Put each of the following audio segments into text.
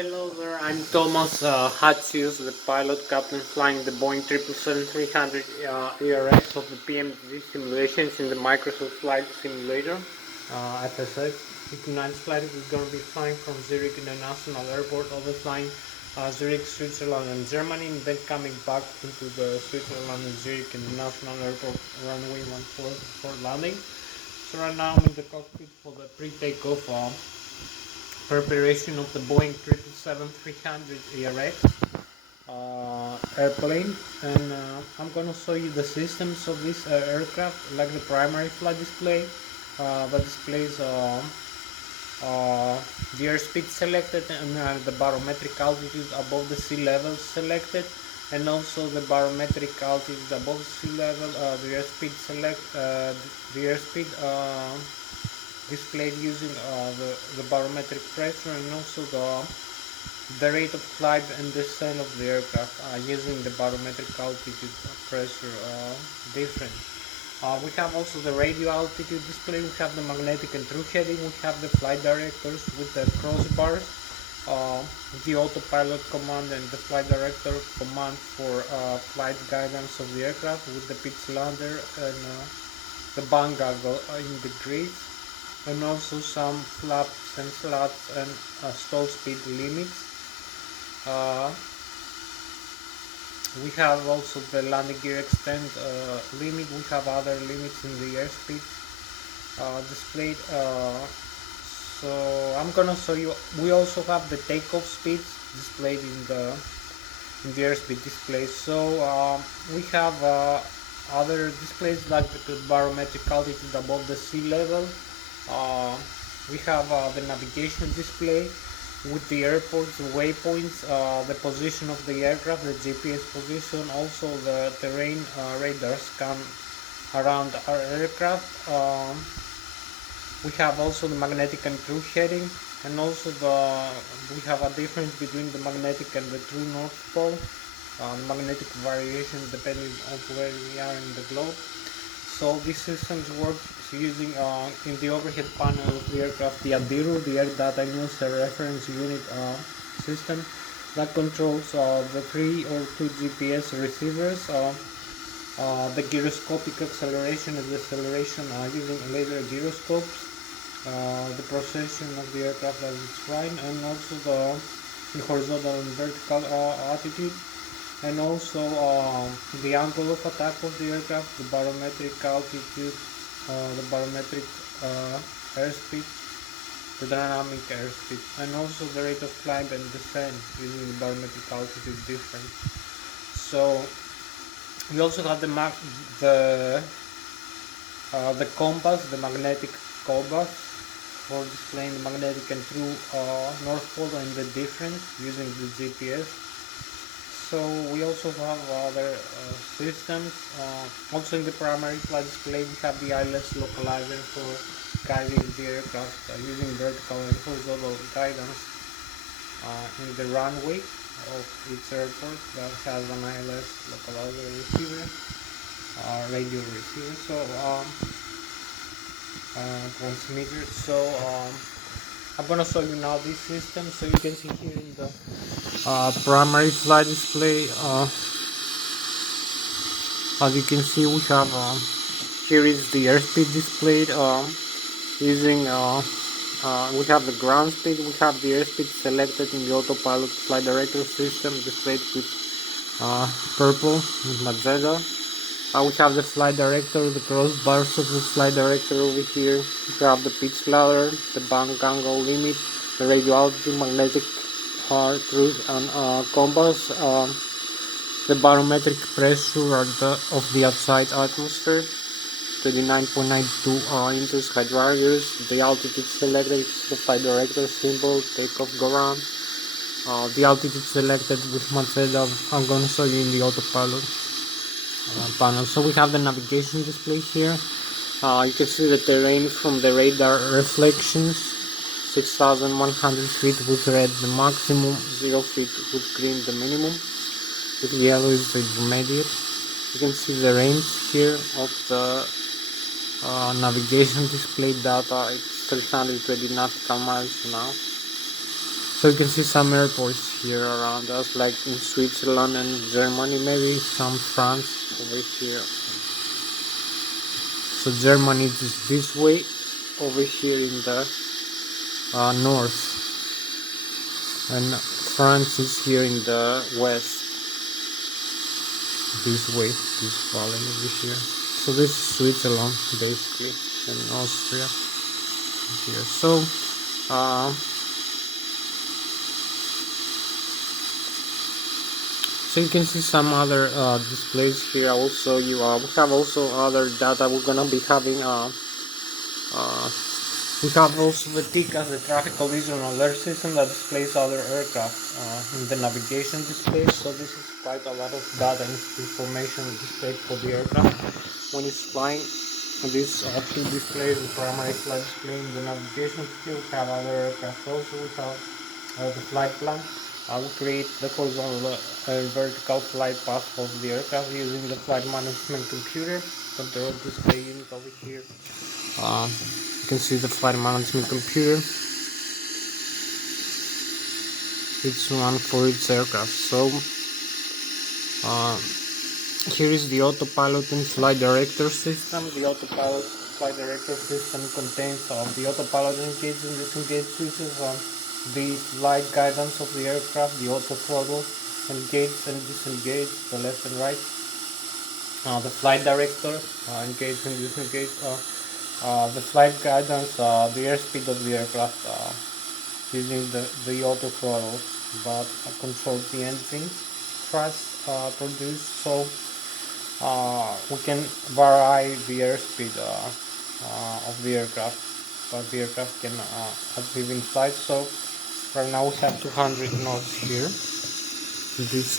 Hello there, I'm Thomas Hatsios, the pilot captain flying the Boeing 777-300 ERX of the PMG simulations in the Microsoft Flight Simulator. As I said, tonight's flight is going to be flying from Zurich International Airport, overflying Zurich, Switzerland and Germany, and then coming back into the Switzerland and Zurich International Airport runway 14 for landing. So right now I'm in the cockpit for the pre-takeoff preparation of the Boeing 777-300 ERX airplane, and I'm gonna show you the systems of this aircraft, like the primary flight display that displays the airspeed selected and the barometric altitude above the sea level selected, and also the barometric altitude above sea level, the airspeed displayed using the barometric pressure, and also the rate of climb and descent of the aircraft using the barometric altitude pressure difference. We have also the radio altitude display, we have the magnetic and through heading, we have the flight directors with the crossbars, the autopilot command and the flight director command for flight guidance of the aircraft, with the pitch ladder and the bang angle in degrees, and also some flaps and slats and stall speed limits. We have also the landing gear extent limit. We have other limits in the airspeed displayed. So I'm gonna show you. We also have the takeoff speeds displayed in the airspeed display. So we have other displays like the barometric altitude above the sea level. We have the navigation display with the airport's waypoints, the position of the aircraft, the GPS position, also the terrain radar scan around our aircraft. We have also the magnetic and true heading, and also we have a difference between the magnetic and the true north pole, the magnetic variation depending on where we are in the globe. So these systems work using in the overhead panel of the aircraft the ADIRU, the Air Data News Reference Unit system that controls the 3 or 2 GPS receivers, the gyroscopic acceleration and deceleration using laser gyroscopes, the procession of the aircraft as it's flying, and also the horizontal and vertical attitude, and also the angle of attack of the aircraft, the barometric altitude, the barometric airspeed, the dynamic airspeed, and also the rate of climb and descent using the barometric altitude difference. So we also have the compass, the magnetic compass, for displaying the magnetic and true north pole and the difference using the GPS. So we also have other systems. Also in the primary flight display we have the Lszh localizer for guiding the aircraft using vertical and horizontal guidance in the runway of its airport that has an Lszh localizer receiver, radio receiver, so transmitter. So I'm gonna show you now this system. So you can see here in the primary flight display, as you can see, we have here is the airspeed displayed using we have the ground speed, we have the airspeed selected in the autopilot flight director system displayed with purple with magenta. We have the flight director, the crossbars of the flight director over here. We have the pitch ladder, the bang angle limit, the radio altitude, magnetic truth and compass, the barometric pressure of the outside atmosphere, 29.92 inches hydrargus, the altitude selected, the flight director symbol, takeoff go round, the altitude selected with magenta. I'm going to show you in the autopilot panel. So we have the navigation display here. You can see the terrain from the radar reflections, 6,100 feet with red the maximum, 0 feet with green the minimum, with yellow is the intermediate. You can see the range here of the navigation display data. It's 320 nautical miles now. So you can see some airports here around us, like in Switzerland and Germany, maybe some France over here. So Germany is this way, over here in the north, and France is here in the west, this way, this valley over here. So this is Switzerland basically, and Austria here. So so you can see some other displays here. I will show you. We have also other data. We're gonna be having. We have also the TICAS, the Traffic Collision Alert System, that displays other aircraft in the navigation display. So this is quite a lot of data and information displayed for the aircraft when it's flying. These two displays, the primary flight display and the navigation display. We have other aircraft also. We have the flight plan. We create the horizontal and vertical flight path of the aircraft using the flight management computer control display unit over here. You can see the flight management computer. It's one for each aircraft. So here is the autopilot and flight director system. The autopilot flight director system contains the autopilot engage and disengage switches, the flight guidance of the aircraft, the auto throttle, engage and disengage, the left and right, the flight director, engage and disengage, the flight guidance, the airspeed of the aircraft using the auto throttle, but controls the engine thrust produced, so we can vary the airspeed of the aircraft, but the aircraft can achieve in flight. So right now we have 200 knots here. This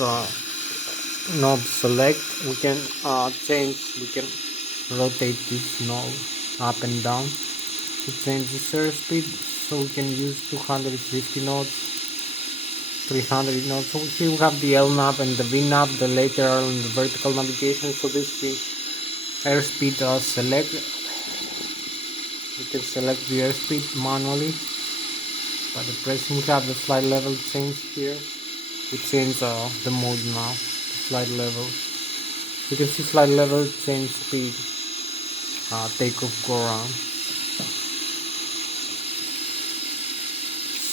knob select, we can change, we can rotate this knob up and down to change the airspeed. So we can use 250 knots, 300 knots. So here we have the L knob and the V knob, the lateral and the vertical navigation. So this is the airspeed select. You can select the airspeed manually by the pressing. We have the flight level change here. We change the mode now, the flight level. You can see flight level, change speed, takeoff, go around.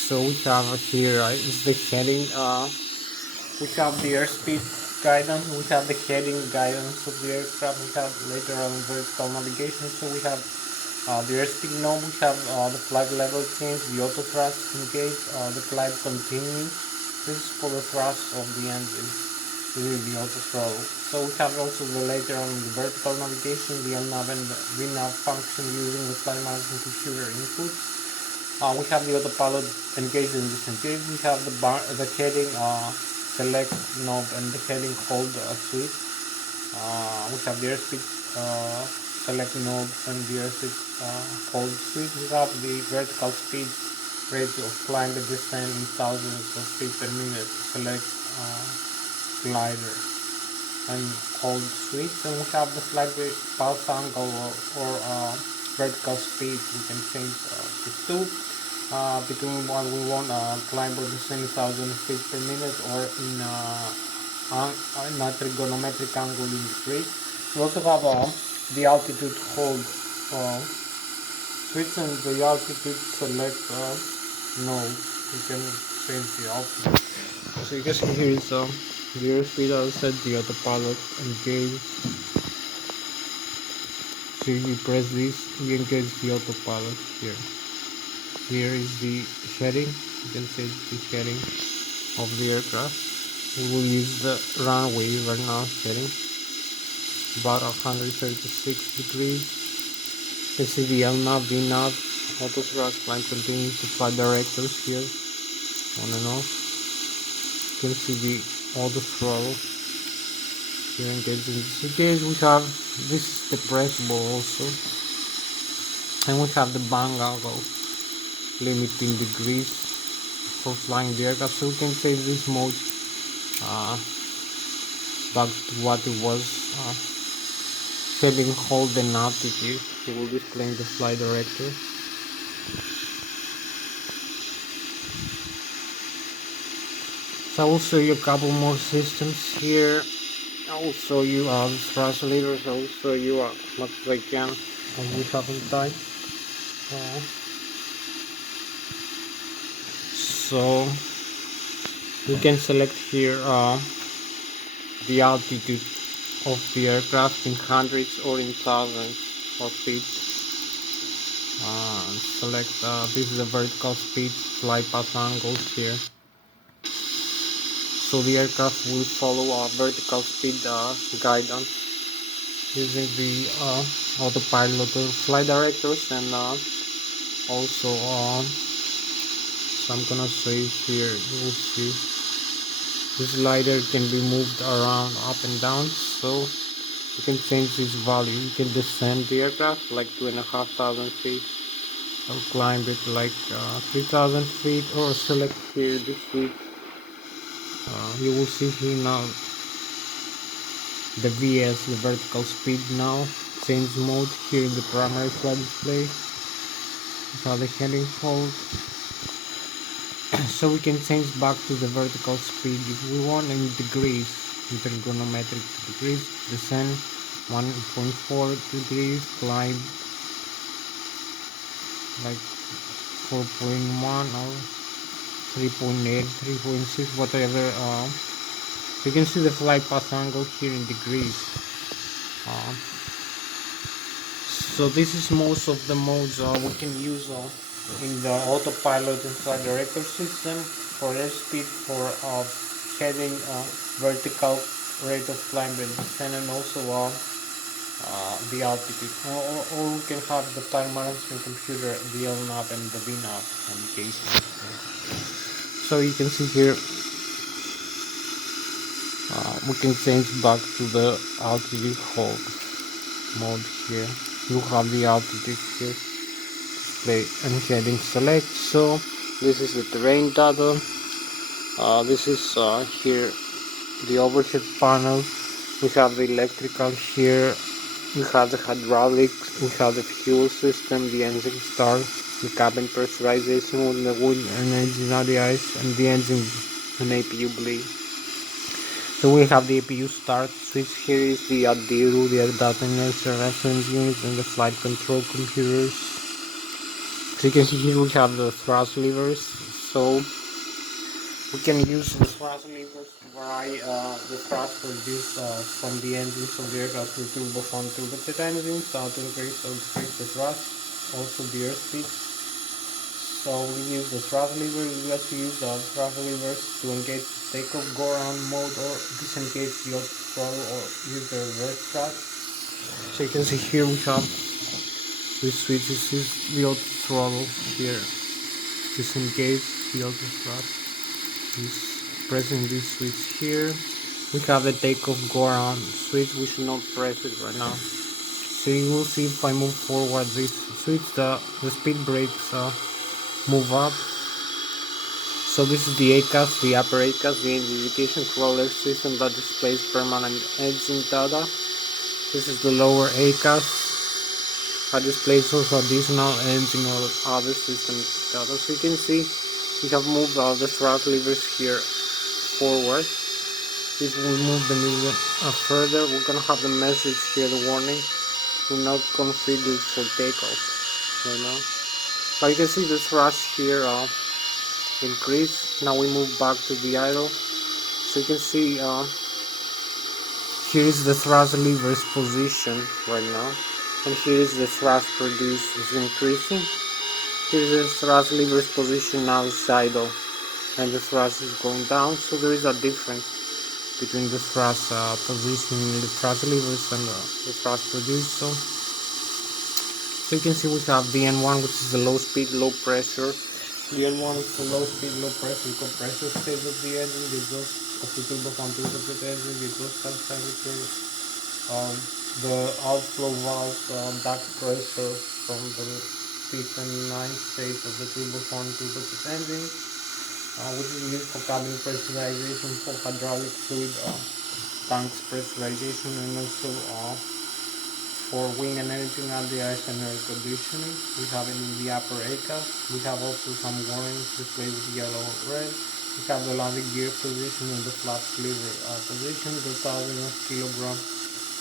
So we have here is the heading. We have the airspeed guidance. We have the heading guidance of the aircraft. We have lateral and vertical navigation. So we have the airspeed knob. We have the flight level change, the auto thrust engage, the flight continue. This is for the thrust of the engine. This is the auto throttle. So we have also the lateral and the vertical navigation, the L nav and the V nav function using the flight management computer inputs. We have the autopilot engage and disengage. We have the heading select knob and the heading hold switch. We have the airspeed select knob and the airspeed hold switch. We have the vertical speed rate of flying the descent in thousands of feet per minute. Select glider and hold switch. And we have the flight path angle or vertical speed. We can change to 2. Between what we want climb or descend 1,000 feet per minute, or in a trigonometric angle in degree. We also have the altitude hold switch and the altitude select node. You can change the altitude. So you can see here is the airspeed. I'll set the autopilot engage. So you press this, you engage the autopilot here. Here is the heading. You can see the heading of the aircraft. We will use the runway right now heading, about 136 degrees. You can see the L nav, V nav, auto thrust, climb continues, the flight directors here, on and off. You can see the auto throttle. Here engage and disengage. We have, this is the press bar also, and we have the bang angle limiting degrees for flying the aircraft. So we can change this mode back to what it was. Heading hold and altitude. It will display the flight director. So I will show you a couple more systems here. I will show you the thrust levers. I will show you as much as I can as we have inside. So you can select here the altitude of the aircraft in hundreds or in thousands of feet. Select this is the vertical speed, flight path angles here. So the aircraft will follow a vertical speed guidance using the autopilot flight directors, and also so I'm gonna say here, you will see this slider can be moved around up and down, so you can change this value. You can descend the aircraft like 2,500 feet, or climb it like 3,000 feet, or select here this speed. You will see here now the VS, the vertical speed now, change mode here in the primary flight display. How the heading hold. So we can change back to the vertical speed if we want in degrees, in trigonometric degrees, descend 1.4 degrees, climb like 4.1 or 3.8, 3.6, whatever. You can see the flight path angle here in degrees. So this is most of the modes we can use in the autopilot and flight director system for airspeed, for heading, vertical rate of climb and descent, and also the altitude. Or we can have the time management computer, the LNAV and the VNAV application. So you can see here we can change back to the altitude hold mode here. You have the altitude here, display and heading select. So this is the terrain data. This is here the overhead panel. We have the electrical here. We have the hydraulics. We have the fuel system, the engine start, the cabin pressurization with the wood and engine ice, and the engine and APU bleed. So we have the APU start switch. Here is the ADIRU, the air data inertia reference unit, and the flight control computers. So you can see here we have the thrust levers. So we can use the thrust levers to vary the thrust produced from the engines of the aircraft to turbofan turbojet engines, to increase or decrease the thrust, also the airspeed. So we use the thrust levers. We have to use the thrust levers to engage the takeoff go around mode, or disengage the auto throttle, or use the reverse thrust. So you can see here we have this switch. This is the auto throttle here. Disengage the auto thrust. Pressing this switch here. We have the takeoff go around switch. We should not press it right now. So you will see if I move forward this switch, the speed brakes move up. So this is the ACAS, the upper ACAS, the identification crawler system that displays permanent engine data. This is the lower ACAS that displays also additional engine or other system data. So you can see we have moved the thrust levers here forward. If we move them even further, we're gonna have the message here, the warning, we're not configured for takeoff right now. But you can see the thrust here increase. Now we move back to the idle. So you can see here is the thrust levers position right now, and here is the thrust produced is increasing. Here is the thrust levers position now is idle, and the thrust is going down. So there is a difference between the thrust position in the thrust levers and the thrust produced. So you can see we have the N1, which is the low speed, low pressure. The N1 is the low speed, low pressure compressor stage of the engine, the exhaust of the turbofan turbojet engine, the exhaust gas temperature, the outflow valve duct pressure from the P29 stage of the turbofan turbojet engine, which is used for cabin pressurization, for hydraulic fluid tanks pressurization, and also for wing and engine anti-ice and air conditioning. We have it in the upper ACAS. We have also some warnings displayed with yellow or red. We have the landing gear position and the flap lever position, the 1000 kg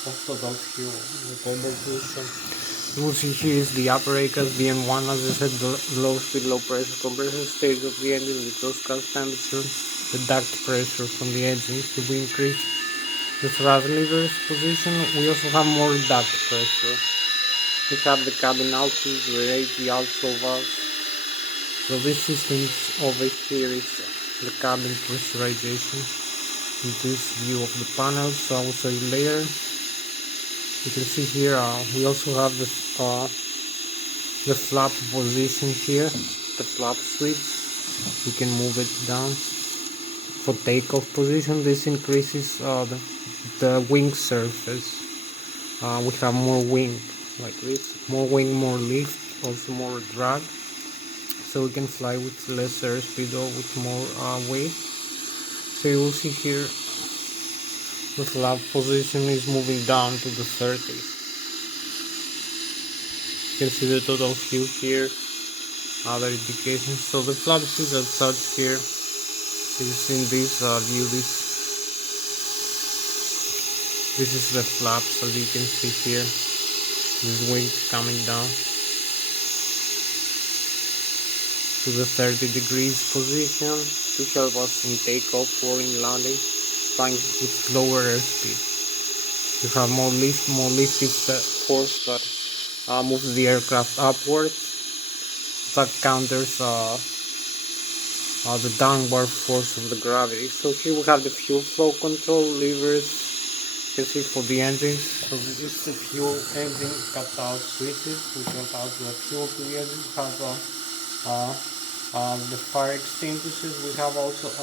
of total fuel. The composition you will see here is the upper ACAS, the N1, as I said, the low speed, low pressure compression stage of the engine, the exhaust gas temperature, the duct pressure from the engine to be increased. The thrust levers position, we also have more duct pressure. We have the cabin altitude, the rate, the also valves. So this system over here is the cabin pressurization. In this view of the panels, so I will show you later. You can see here we also have the flap position here, the flap switch. You can move it down. For takeoff position, this increases the wing surface. We have more wing like this, more wing, more lift, also more drag, so we can fly with less airspeed or with more weight. So you will see here the flap position is moving down to the 30s. You can see the total fuel here, other indications. So the flap is as such here. You see in this view, this is the flaps, as you can see here. This wing coming down to the 30 degrees position to help us in takeoff or in landing, flying with lower airspeed. You have more lift. More lift is the force that moves the aircraft upward. That counters the downward force of the gravity. So here we have the fuel flow control levers. You can see for the engines. So this is the fuel engine cut-out switches. We cut out the fuel to the engine. We have the fire extinguishers. We have also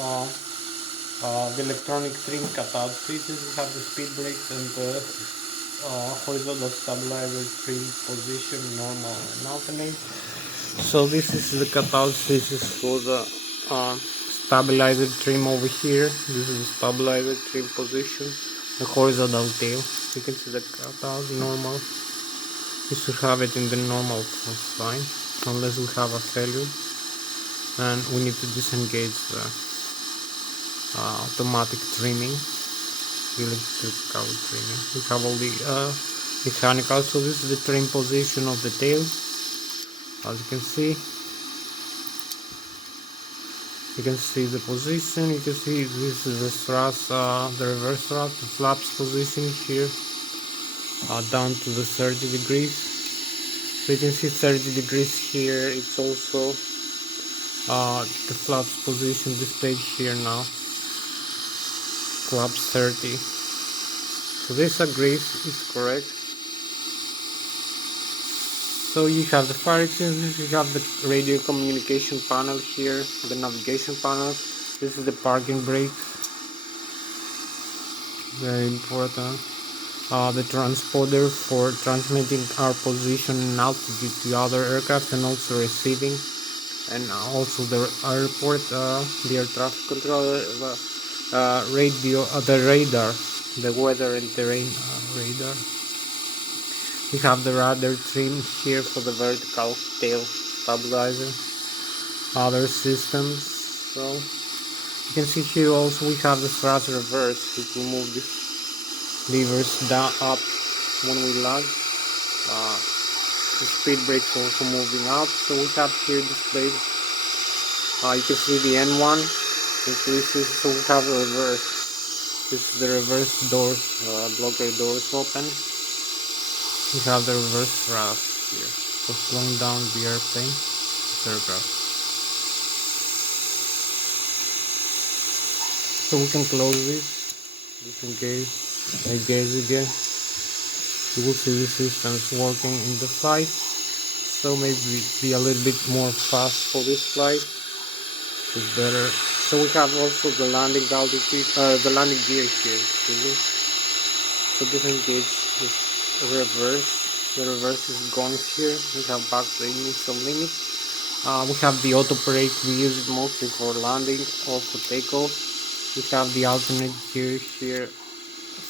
the electronic trim cut-out switches. We have the speed brakes and the horizontal stabilizer trim position, normal and alternate. So this is the cut-out switches for the stabilizer trim over here. This is the stabilizer trim position, the horizontal tail. You can see the cut-out normal. We should have it in the normal fine, unless we have a failure and we need to disengage the automatic trimming, the electrical trimming. We have all the mechanical. So this is the trim position of the tail. As you can see the position. You can see this is the thrust, the reverse thrust, the flaps position here, down to the 30 degrees. So you can see 30 degrees here. It's also the flaps position displayed here now. Flaps 30. So this agrees, is correct. So you have the fire extinguishers, you have the radio communication panel here, the navigation panel. This is the parking brake, very important. The transponder for transmitting our position and altitude to other aircraft and also receiving, and also the airport, the air traffic controller, radio, the radar, the weather and terrain radar. We have the radar trim here for the vertical tail stabilizer, other systems. So you can see here also we have the thrust reverse. We can move the levers down, up when we land. The speed brakes also moving up. So we have here displayed, you can see the N1 increases. So we have the reverse. This is the reverse doors, blocker doors open. We have the reverse thrust here, so slowing down the airplane, this aircraft. So we can close this, engage again. You will see the systems working in the flight. So maybe be a little bit more fast for this flight. It's better. So we have also the landing altitude, the landing gear here. So disengage this reverse. The reverse is gone here. We have back the initial limit. We have the auto brake. We use it mostly for landing or for takeoff. We have the alternate gear here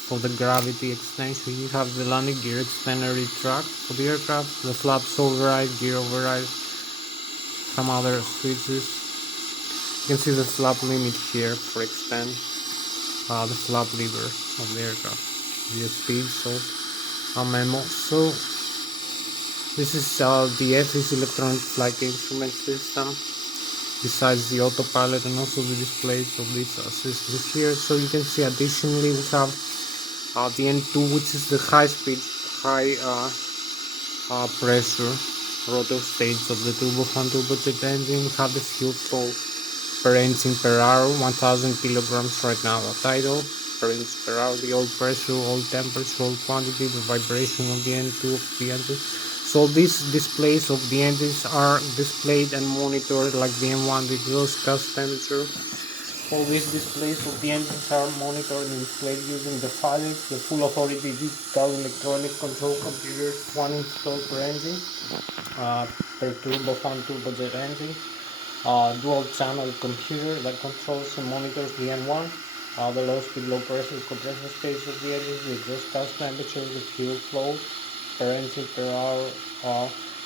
for the gravity extension. You have the landing gear extender retract for the aircraft, the flaps override, gear override, some other switches. You can see the flap limit here for extend the flap lever of the aircraft, the speed. So memo. So this is the FS electronic flight instrument system. Besides the autopilot and also the displays of these systems here. So you can see additionally we have the N2, which is the high speed, high pressure rotor stage of the turbofan turbojet engine. We have the fuel flow per engine per hour, 1000 kilograms right now at idle per engine per hour, the oil pressure, oil temperature, oil quantity, the vibration of the N2 of the engine. So these displays of the engines are displayed and monitored like the M1, the exhaust gas temperature. All these displays of the engines are monitored and displayed using the FADEX, the full authority digital electronic control computer, one installed per engine, per turbofan turbojet engine. Dual channel computer that controls and monitors the N1, the low speed, low pressure compression stage of the engine, the exhaust gas temperature, the fuel flow per engine per hour,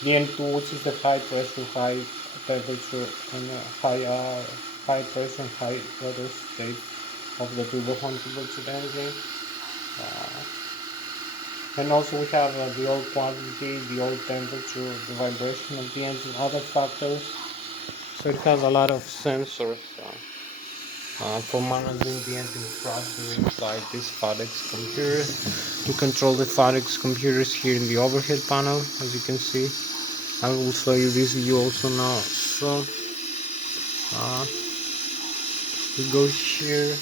the N2, which is the high pressure, high temperature, and high pressure and high rotor state of the turbofan turbojet engine. And also we have the oil quantity, the oil temperature, the vibration of the engine, other factors. So it has a lot of sensors for managing the engine thrust inside this FADEX computer. You control the FADEX computers here in the overhead panel, as you can see. I will show you this view also now. So we go here.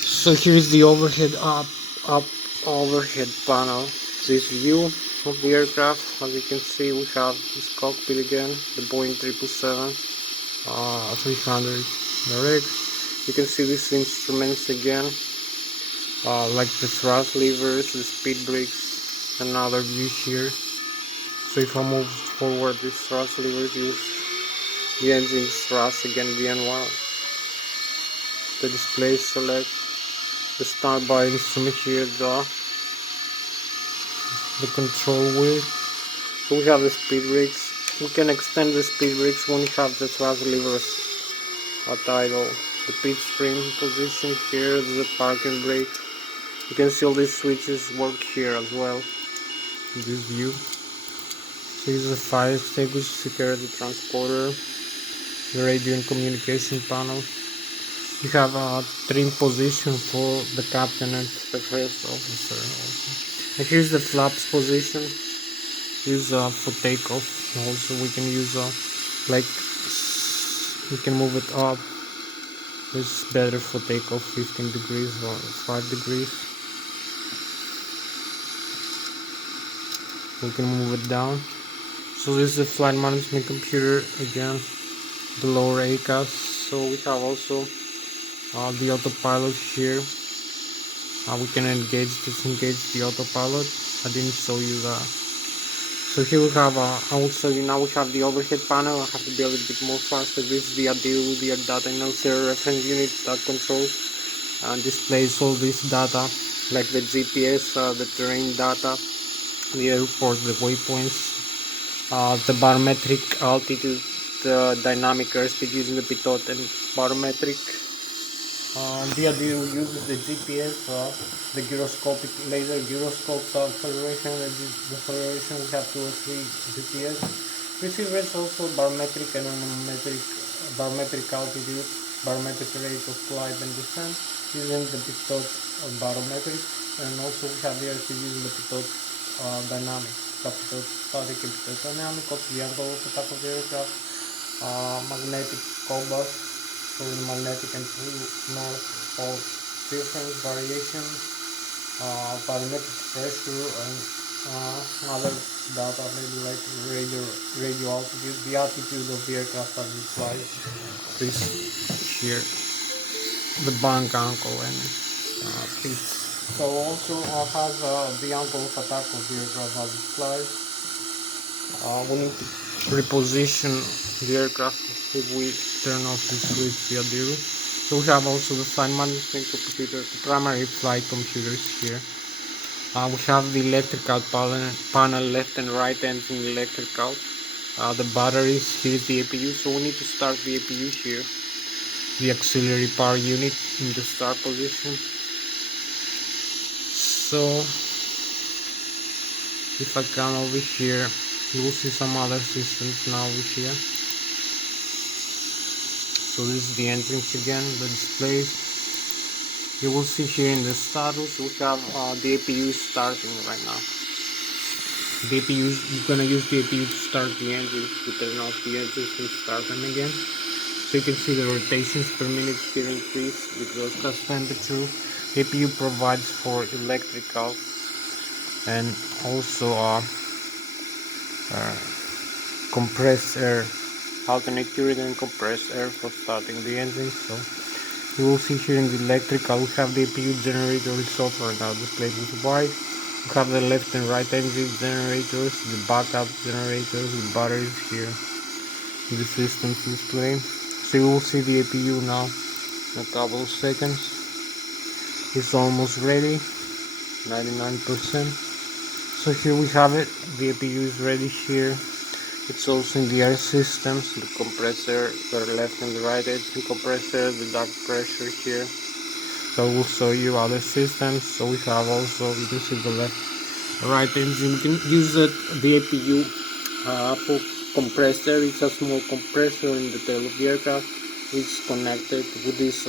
So here is the overhead overhead panel. This view of the aircraft. As you can see, we have this cockpit again, the Boeing 777 300 direct. You can see these instruments again, like the thrust levers, the speed brakes, another view here. So if I move forward, these thrust levers use the engine thrust, again the N1. The display select the start bar instrument here, the control wheel. So we have the speed brakes. We can extend the speed brakes when we have the thrust levers at idle. The pitch spring position here, the parking brake. You can see all these switches work here as well in this view. So this is the fire extinguisher, security transporter, the radio and communication panel. You have a trim position for the captain and the first officer also. And here's the flaps position. Use for takeoff. Also we can use like we can move it up. This is better for takeoff, 15 degrees or 5 degrees. We can move it down. So this is the flight management computer again, the lower ACAS. So we have also the autopilot here. We can disengage the autopilot. I didn't show you that. So here we have also now we have the overhead panel. I have to be a little bit more faster. This is the ADIRU, the Air Data Announcer reference unit that controls and displays all this data, like the GPS, the terrain data, the airport, the waypoints, the barometric altitude, the dynamic airspeed using the pitot and barometric. The ADIRU uses the GPS, the gyroscopic laser gyroscopes acceleration, the deceleration. We have 2 or 3 GPS. Receivers also barometric and anemometric, barometric altitude, barometric rate of flight and descent using the pitot barometric, and also we have the airspeed using the pitot dynamic, pitot static and pitot dynamic, also the angle of attack of the aircraft, magnetic compass. So the magnetic and true north pole difference, variation, barometric pressure, and other data, maybe like radio altitude, the altitude of the aircraft as it flies. This here, the bank angle and pitch. So also has the angle of attack of the aircraft as it flies. We need to reposition the aircraft if we turn off the switch, the ADIRU. So we have also the flight management computer, the primary flight computers here. We have the electrical panel, left and right engine electrical. the batteries. Here's the APU, so we need to start the APU here, the auxiliary power unit in the start position. So if I come over here, you will see some other systems now over here. So this is the engines again, the displays. You will see here in the status we have the APU starting right now. The APU, you're gonna use the APU to start the engines, to turn off the engines and start them again. So you can see the rotations per minute here increase with those gas temperature. The APU provides for electrical and also compressed air, alternate current and compressed air for starting the engine. So you will see here in the electrical we have the APU generator is off right now, displayed with white. We have the left and right engine generators, the backup generators, the batteries here in the systems display. So you will see the APU now in a couple of seconds. It's almost ready, 99%. So here we have it, the APU is ready here. It's also in the air systems, the compressor, the left and the right engine compressor, the duct pressure here. So we'll show you other systems. So we have also, you can see the left, right engine. You can use it, the APU for compressor. It's a small compressor in the tail of the aircraft. It's connected with these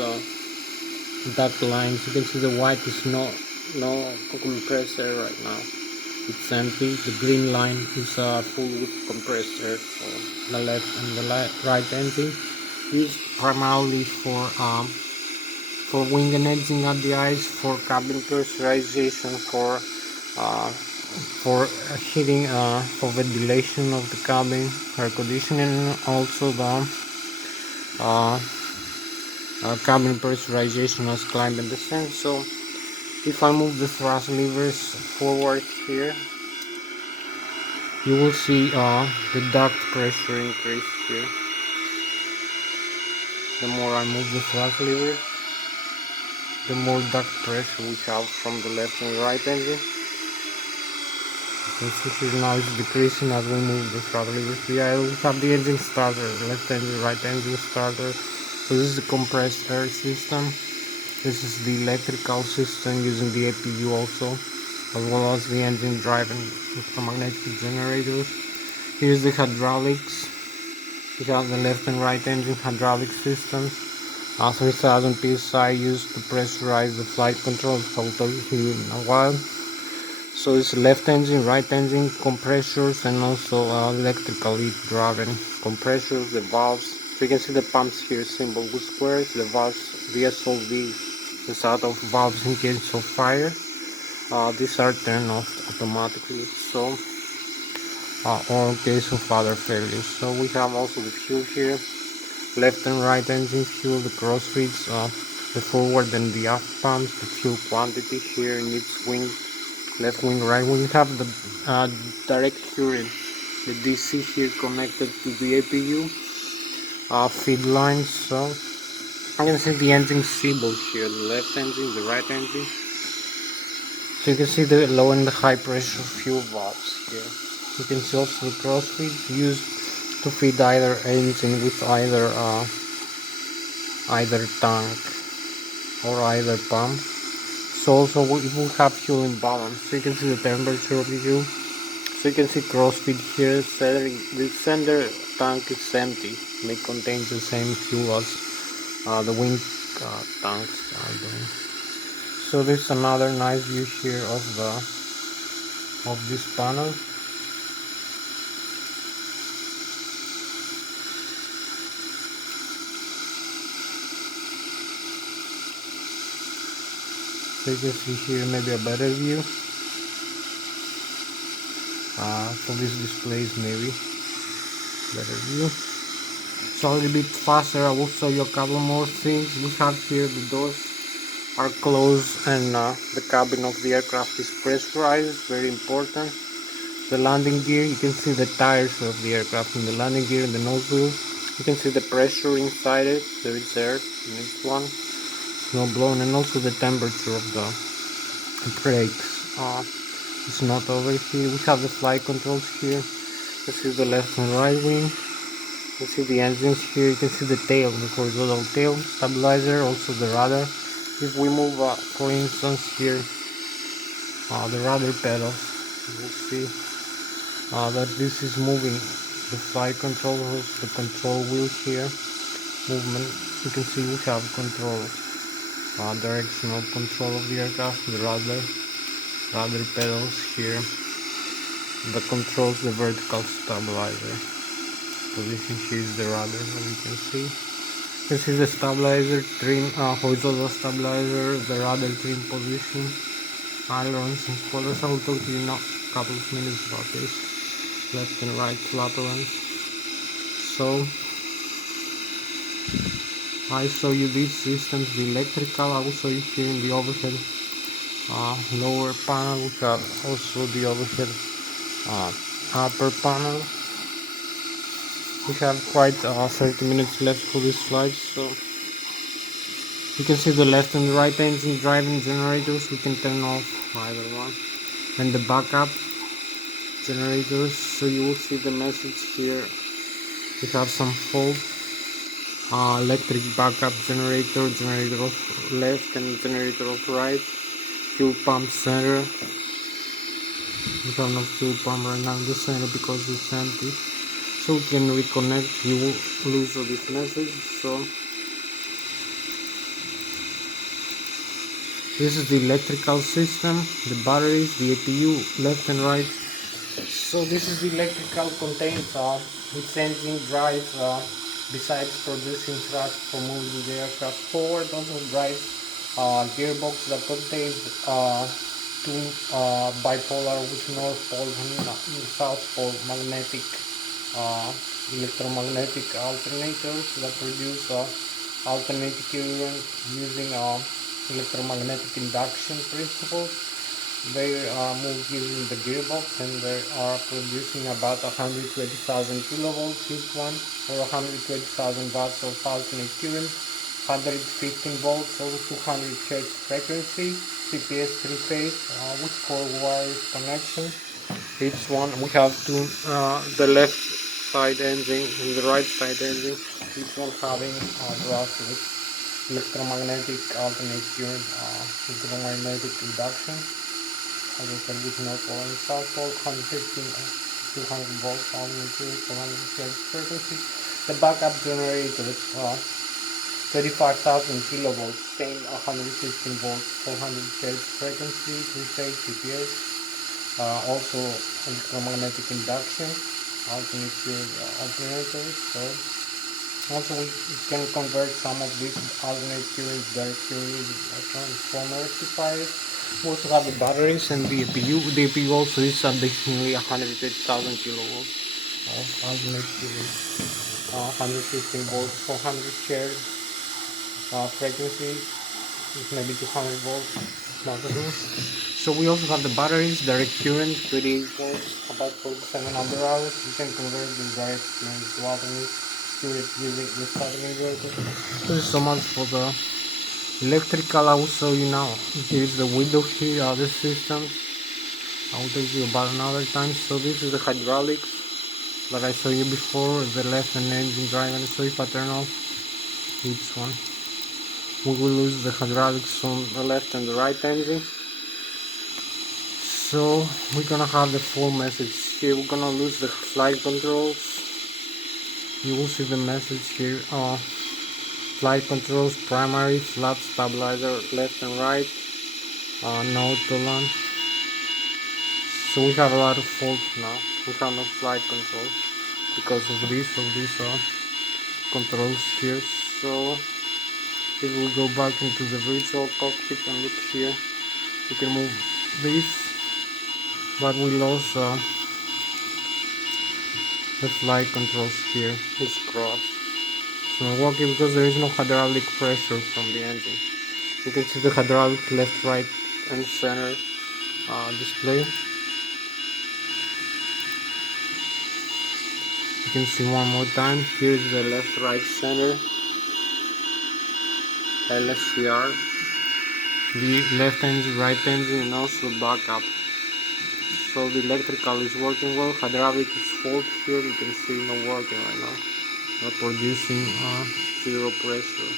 duct lines. You can see the white is no compressor right now. It's empty. The green line is full with compressor. So the left and the right engine used primarily for wing and engine at the eyes, for cabin pressurization, for heating, for ventilation of the cabin, air conditioning, and also the cabin pressurization as climb and descent. So if I move the thrust levers forward here, you will see the duct pressure increase here. The more I move the thrust lever, the more duct pressure we have from the left and right engine. You can see here now it's decreasing as we move the throttle lever. Yeah, we have the engine starter, left engine, right engine starter. So this is the compressed air system. This is the electrical system using the APU also, as well as the engine driving electromagnetic generators. Here's the hydraulics. We have the left and right engine hydraulic systems. 3000 psi used to pressurize the flight controls. I'll tell you in a while. So it's left engine, right engine compressors, and also electrically driven compressors, the valves. So you can see the pumps here, symbol with squares, the valves, VSOV, the sort of valves in case of fire. These are turned off automatically, so or in case of other failures. So we have also the fuel here, left and right engine fuel, the crossfeeds, the forward and the aft pumps, the fuel quantity here in each wing, left wing, right wing. We have the direct current, the DC here connected to the APU feed lines. So you can see the engine symbol here, the left engine, the right engine. So you can see the low and the high pressure fuel valves here. You can see also the crossfeeds used to feed either engine with either tank or either pump. So also it will have fuel imbalance. So you can see the temperature of the fuel. So you can see crossfeed here. The center tank is empty. It may contain the same fuel as the wing tanks are doing. So there's another nice view here of this panel. So you can see here maybe a better view for these displays, maybe better view. So a little bit faster, I will show you a couple more things. We have here the doors are closed and the cabin of the aircraft is pressurized, very important. The landing gear, you can see the tires of the aircraft in the landing gear and the nose wheel. You can see the pressure inside it, there is air in each one, no blown, and also the temperature of the brakes. It's not over here. We have the flight controls here. You see the left and right wing. You see the engines here. You can see the tail, the horizontal tail stabilizer, also the rudder. If we move, for instance, here the rudder pedals, you will see that this is moving the flight controls, the control wheel here, movement. You can see we have control, directional control of the aircraft, the rudder pedals here, that controls the vertical stabilizer. Position here is the rudder, as you can see. This is the stabilizer trim, horizontal stabilizer, the rudder trim position, ailerons and spoilers. I will talk to you in a couple of minutes about this. Left and right flaperons. So I show you these systems, the electrical. I will show you here in the overhead lower panel. We have also the overhead upper panel. We have quite 30 minutes left for this flight, so you can see the left and the right engine driving generators. We can turn off either one, and the backup generators. So you will see the message here. We have some fault. Electric backup generator, generator of left and generator of right, fuel pump center. We have no fuel pump right now in the center because it's empty, so we can reconnect. You will lose this message. So this is the electrical system, the batteries, the APU, left and right. So this is the electrical contains its engine drives, besides producing thrust for moving the aircraft forward, also drives gearbox that contains two bipolar with north pole and south pole magnetic electromagnetic alternators that produce alternating current using electromagnetic induction principles. They move using the gearbox, and they are producing about 120,000 kilovolts each one, or 120,000 watts of alternate current, 115 volts or 200 Hz frequency, CPS 3-phase with 4 wires connection. Each one we have two, the left side engine and the right side engine, each one having thrust with electromagnetic alternate current, electromagnetic induction. As I said, with North Pole and South Pole, 115, 200 volts alternate current, 400 Hz frequency. The backup generators, 35,000 kilovolts, same 115 volts, 400 Hz frequency, 3-phase CPS. Also electromagnetic induction, alternate current alternators. So also we can convert some of these alternate current direct current transformer rectifiers. We also have the batteries and the APU. The APU also is additionally 130,000 kilovolts of alternate current, 115 volts, 400 Hz frequency, maybe 200 volts maximum. So we also have the batteries, direct current, 38 volts, about 47 ampere hours. You can convert the direct current to alternate current using the starting inverter. This is so much for the electrical. I will show you now. Here is the window, here are the systems. I will tell you about another time. So this is the hydraulics that I showed you before, the left and engine drive. And so if I turn off each one, we will lose the hydraulics on the left and the right engine. So we're gonna have the full message here. We're gonna lose the flight controls. You will see the message here. Flight controls, primary, flat stabilizer, left and right, no autolan. So we have a lot of faults now. We have no flight control because of these controls here. So if we go back into the virtual cockpit and look here, we can move this, but we lost the flight controls here. It's crossed. It's not working because there is no hydraulic pressure from the engine. You can see the hydraulic left, right, and center display. You can see one more time. Here's the left, right, center, Lszh, the left engine, right engine, and also backup. So the electrical is working well. Hydraulic is fault here. You can see not working right now. Not producing zero pressure.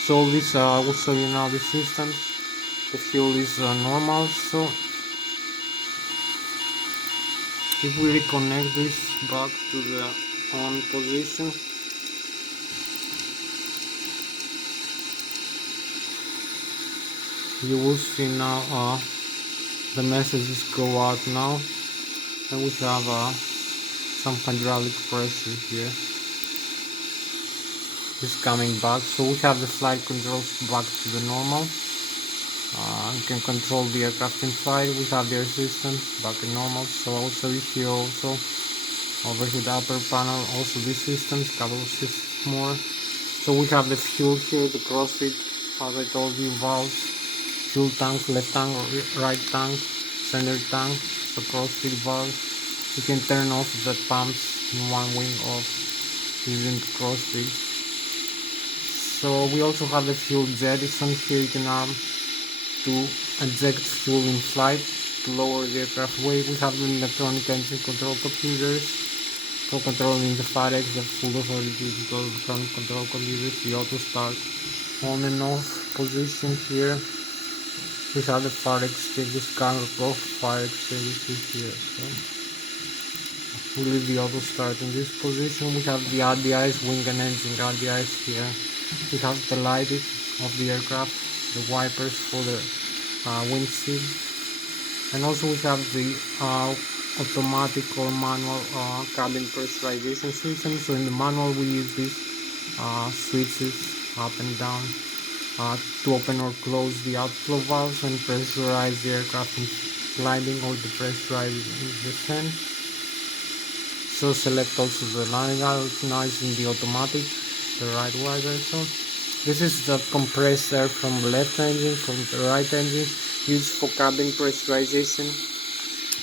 So this I will show you now the systems. The fuel is normal. So if we reconnect this back to the on position, you will see now the messages go out now, and we have some hydraulic pressure here. It's coming back, so we have the flight controls back to the normal. You can control the aircraft inside. We have the air systems back in normal. So also here also over here the upper panel, also these systems, couple of systems more. So we have the fuel here, the crossfit, as I told you, valves, fuel tanks, left tank, right tank, center tank, so crossfit valve. You can turn off the pumps in one wing off using crossfit. So we also have the fuel jettison here. You can to eject fuel in flight to lower the aircraft weight. We have the electronic engine control computers for controlling the FAREX, the full authority electronic control computers, the auto start on and off position here. We have the FAREX status scanner off, FAREX status here. So we leave the auto start in this position. We have the RDIs, wing and engine RDIs here. We have the lighting of the aircraft, the wipers for the windshield, and also we have the automatic or manual cabin pressurization system. So in the manual we use these switches up and down to open or close the outflow valves and pressurize the aircraft in gliding or depressurize in descent. So select also the landing noise in the automatic, the right wiper. So this is the compressed air from the left engine, from the right engine, used for cabin pressurization,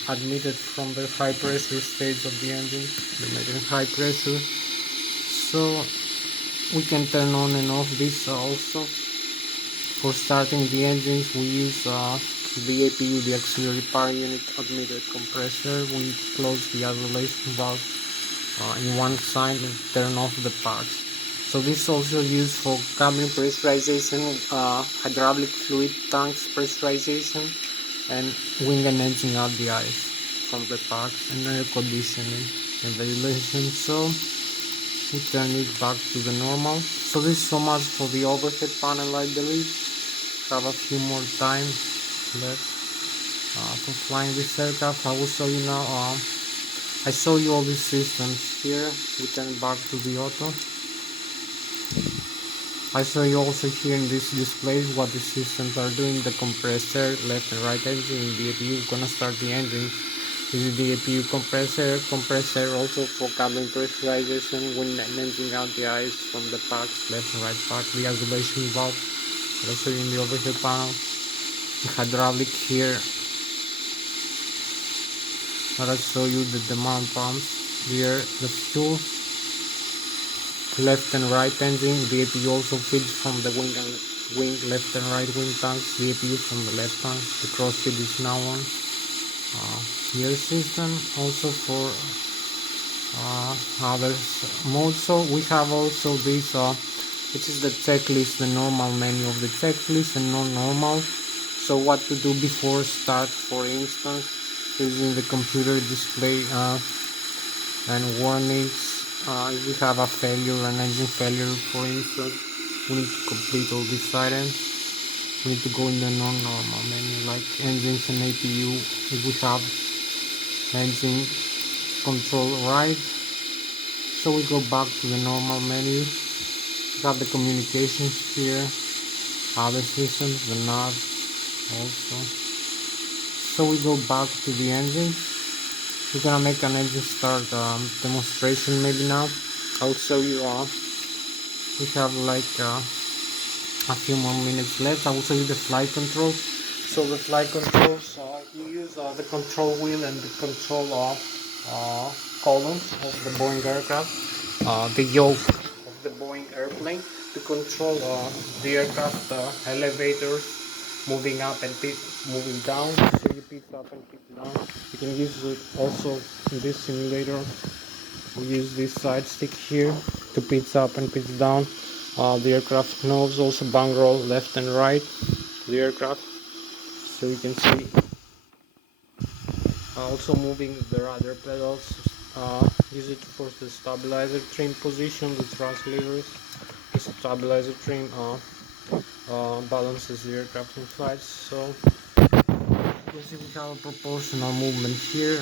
admitted from the high pressure stage of the engine, the making high pressure. So we can turn on and off this also. For starting the engines we use the APU, the auxiliary power unit admitted compressor. We close the isolation valve in one side and turn off the packs. So this is also used for cabin pressurization, hydraulic fluid tanks pressurization, and wing and engine RDIs from the packs, and air conditioning and ventilation. So we turn it back to the normal. So this is so much for the overhead panel, I believe. Have a few more time left for flying this aircraft. I will show you now. I show you all these systems here. We turn back to the auto. I show you also here in this display what the systems are doing. The compressor, left and right engine, the APU. Gonna start the engines. This is the APU compressor also for cabin pressurization, wind and engine out the eyes from the packs, left and right pack, the isolation valve. I'll show you in the overhead panel. The hydraulic here. I'll show you the demand pumps here, the fuel, left and right engine. The APU also feeds from the wing, left and right wing tanks. The APU from the left tank. The crossfeed is now on. Gear system also for other modes. So we have also this which is the checklist, the normal menu of the checklist and non-normal. So what to do before start, for instance, is in the computer display and warnings. If we have a failure, an engine failure, for instance, we need to complete all these items. We need to go in the non-normal menu, like engines and APU. If we have engine control right, so we go back to the normal menu. We have the communications here, other systems, the nav also. So we go back to the engine. We're gonna make an engine start demonstration maybe now. I'll show you we have like a few more minutes left. I will show you the flight controls. So the flight controls, you use the control wheel and the control columns of the Boeing aircraft, the yoke of the Boeing airplane, to control the aircraft elevators moving up and moving down. you pitch up and pitch down. You can use it also in this simulator. We use this side stick here to pitch up and pitch down. The aircraft knows also bang roll left and right the aircraft, so you can see. Also moving the rudder pedals, use it for the stabilizer trim position, the thrust levers. The stabilizer trim balances the aircraft in flight. So you can see we have a proportional movement here.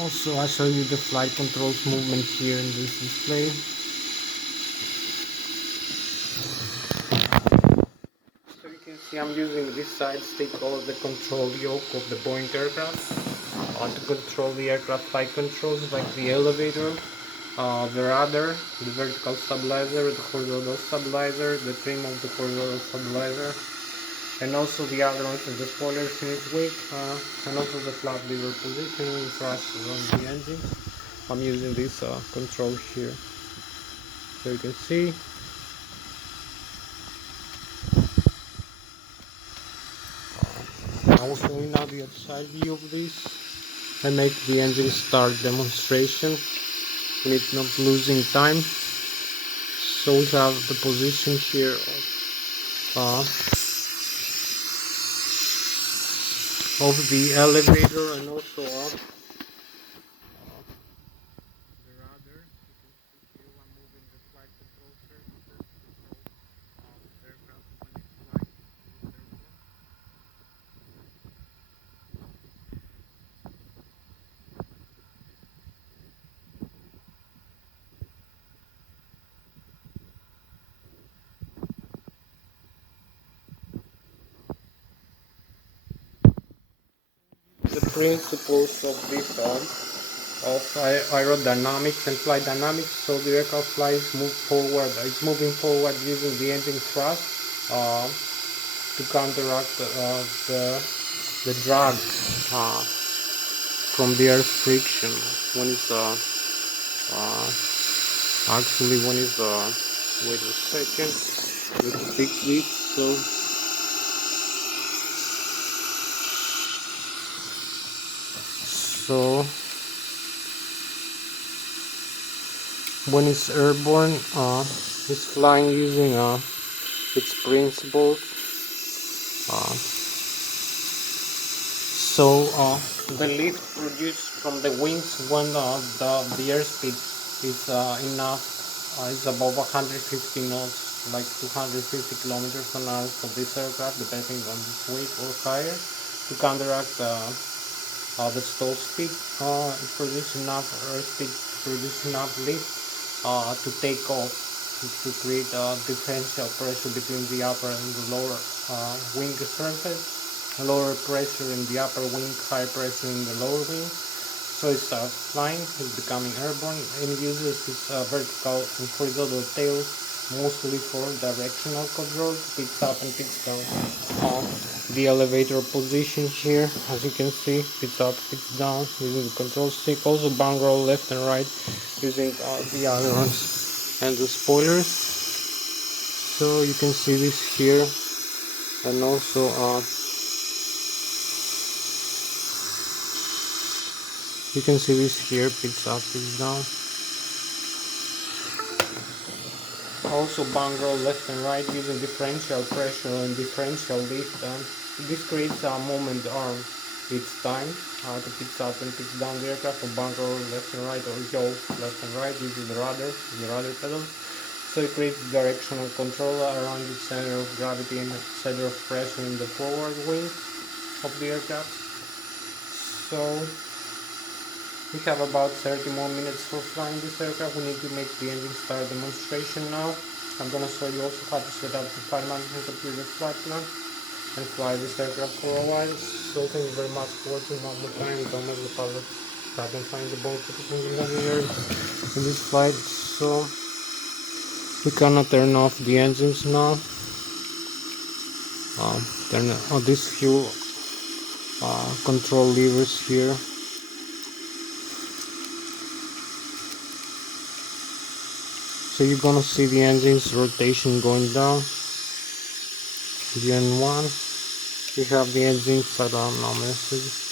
Also I show you the flight controls movement here in this display. So you can see I'm using this side stick or the control yoke of the Boeing aircraft to control the aircraft flight controls like the elevator, the rudder, the vertical stabilizer, the horizontal stabilizer, the trim of the horizontal stabilizer, and also the ailerons and the spoilers in its wake, and also the flat lever positioning, thrusters on the engine. I'm using this control here, so you can see. I will show you now the outside view of this. I make the engine start demonstration. It's not losing time. So we have the position here of the elevator and also of the rudder. You can see here I'm moving the flight control surfaces to control the aircraft when it's flying. The principles of this of aerodynamics and flight dynamics. So the aircraft flies move forward. It's moving forward using the engine thrust to counteract the drag from the earth friction when it's actually when it's wait a second, let me fix this. So when it's airborne, it's flying using its principles. So the lift produced from the wings when the airspeed is enough, is above 150 knots, like 250 kilometers an hour for this aircraft, depending on its weight or higher, to counteract the stall speed. It produces enough airspeed, produce enough lift to take off, to create a differential pressure between the upper and the lower wing surface. Lower pressure in the upper wing, high pressure in the lower wing. So it starts flying, it's becoming airborne, and uses its vertical and horizontal tails mostly for directional control, picks up and picks down. The elevator position here, as you can see, picks up, picks down using the control stick. Also bang roll left and right using the ailerons and the spoilers. So you can see this here, and also you can see this here, picks up, picks down. Also bang roll left and right using differential pressure and differential lift. This creates a moment arm each time to pick up and pick down the aircraft, or bang roll left and right, or yaw left and right using the rudder pedal. So it creates directional control around the center of gravity and the center of pressure in the forward wing of the aircraft. So we have about 30 more minutes for flying this aircraft. We need to make the engine start demonstration now. I'm going to show you also how to set up the flight management computer flight plan and fly this aircraft for a while. So thank you very much for watching one more time. Don't make the pilot start and find the Boeing 777 here in this flight. So we cannot turn off the engines now. Turn on this fuel control levers here. So you're gonna see the engine's rotation going down, the N1, We have the engine start on now message.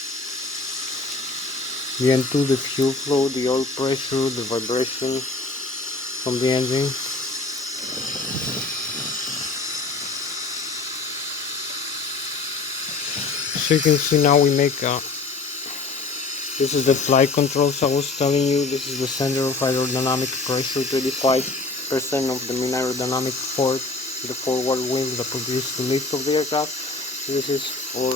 The N2, the fuel flow, the oil pressure, the vibration from the engine. So you can see now we make this is the flight controls I was telling you. This is the center of aerodynamic pressure, 35% of the mean aerodynamic force, the forward wing that produces the lift of the aircraft. This is for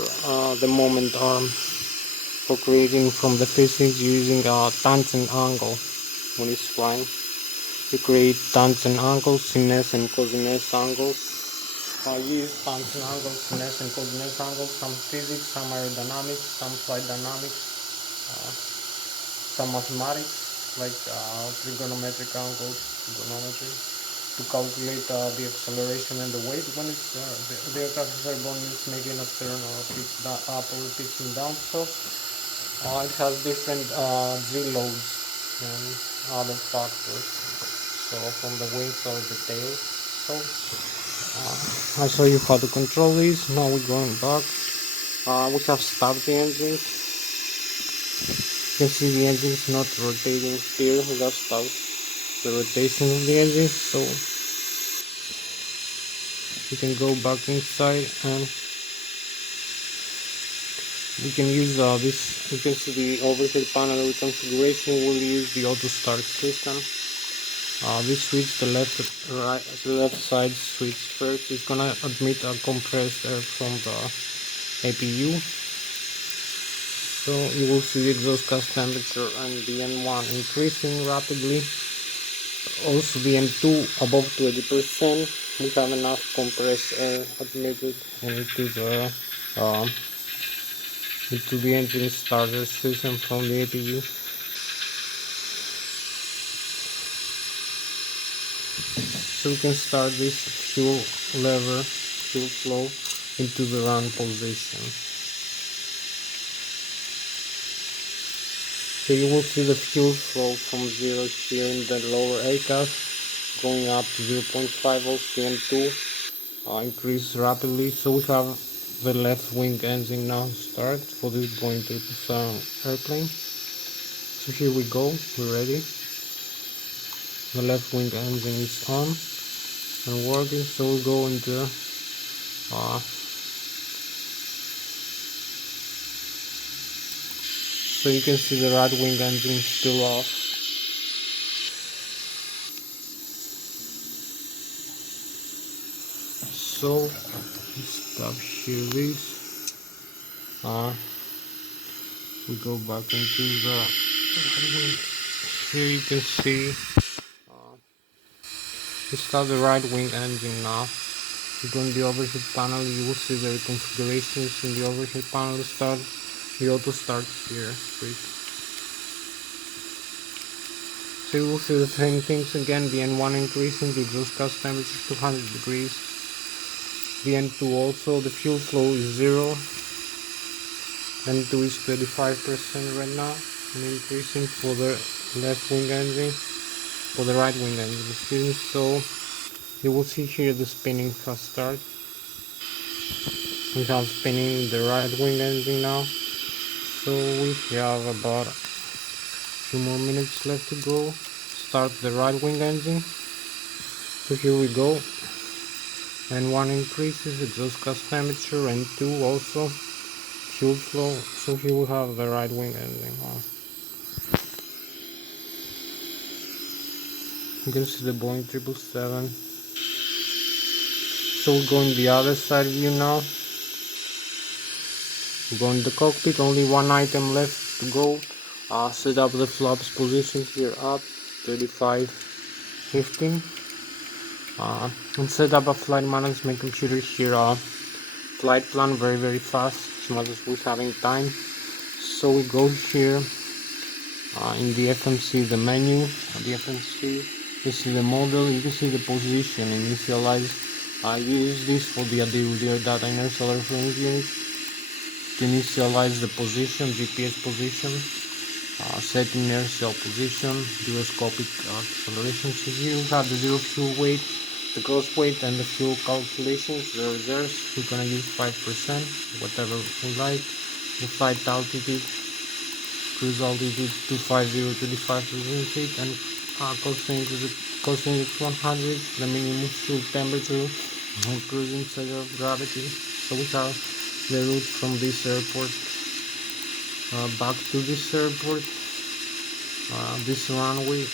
the moment arm, for creating from the physics using tangent angle. When it's flying, you create tangent angles, sinus and cosinus angles. Use tangent angles, sinus and cosinus angles, some physics, some aerodynamics, some flight dynamics, some mathematics like trigonometric angles, trigonometry, to calculate the acceleration and the weight when it's the aircraft is airborne, it's making a turn or pitch up or pitching down. So it has different G loads and other factors. So from the wings or the tail. So I'll show you how to control this. Now we're going back. We have stopped the engine. You can see the engine is not rotating here. We have stopped the rotation of the engine. So you can go back inside and we can use this. You can see the overhead panel reconfiguration. We'll use the auto start system. This switch, the left side switch first, is gonna admit a compressed air from the APU. So you will see the exhaust gas temperature and the N1 increasing rapidly. Also the N2 above 20%. We have enough compressed air admitted into the engine starter system from the APU. So we can start this fuel flow into the run position. So you will see the fuel flow from 0 here in the lower ACAS going up to 0.5 also N2 increase rapidly. So we have the left wing engine now start for this Boeing 777 airplane. So here we go, we're ready. The left wing engine is on and working, so we'll go into so you can see the right wing engine still off. So stop here this. We go back into the right wing. Here you can see we start the right wing engine now. You go in the overhead panel, you will see the configurations in the overhead panel start. The auto start here switch. So you will see the same things again, the N1 increasing, the exhaust gas temperature 200 degrees. The N2 also, the fuel flow is 0. N2 is 35% right now and increasing for the left wing engine, for the right wing engine, excuse me. So you will see here the spinning has started. We have spinning the right wing engine now. So we have about a few more minutes left to go. Start the right wing engine. So here we go. N1 increases, exhaust gas temperature, N2 also, fuel flow. So here we have the right wing engine on. You can see the Boeing 777. So we're going the other side view now. We're going to the cockpit, only one item left to go. Set up the flaps position here up, 35, 15. And set up a flight management computer here. Flight plan very fast, as much as we're having time. So we go here in the FMC, the menu, the FMC. You see the model, you can see the position, initialize. I use this for the ADIR data inertial reference unit to initialize the position, GPS position, set inertial position, gyroscopic acceleration. So here we have the zero fuel weight, the gross weight and the fuel calculations, the reserves, we're gonna use 5%, whatever we like. The flight altitude, cruise altitude 250 to 25,000 feet, and costing is 100, the minimum fuel temperature, and cruising center of gravity. So we have the route from this airport back to this airport, this runway,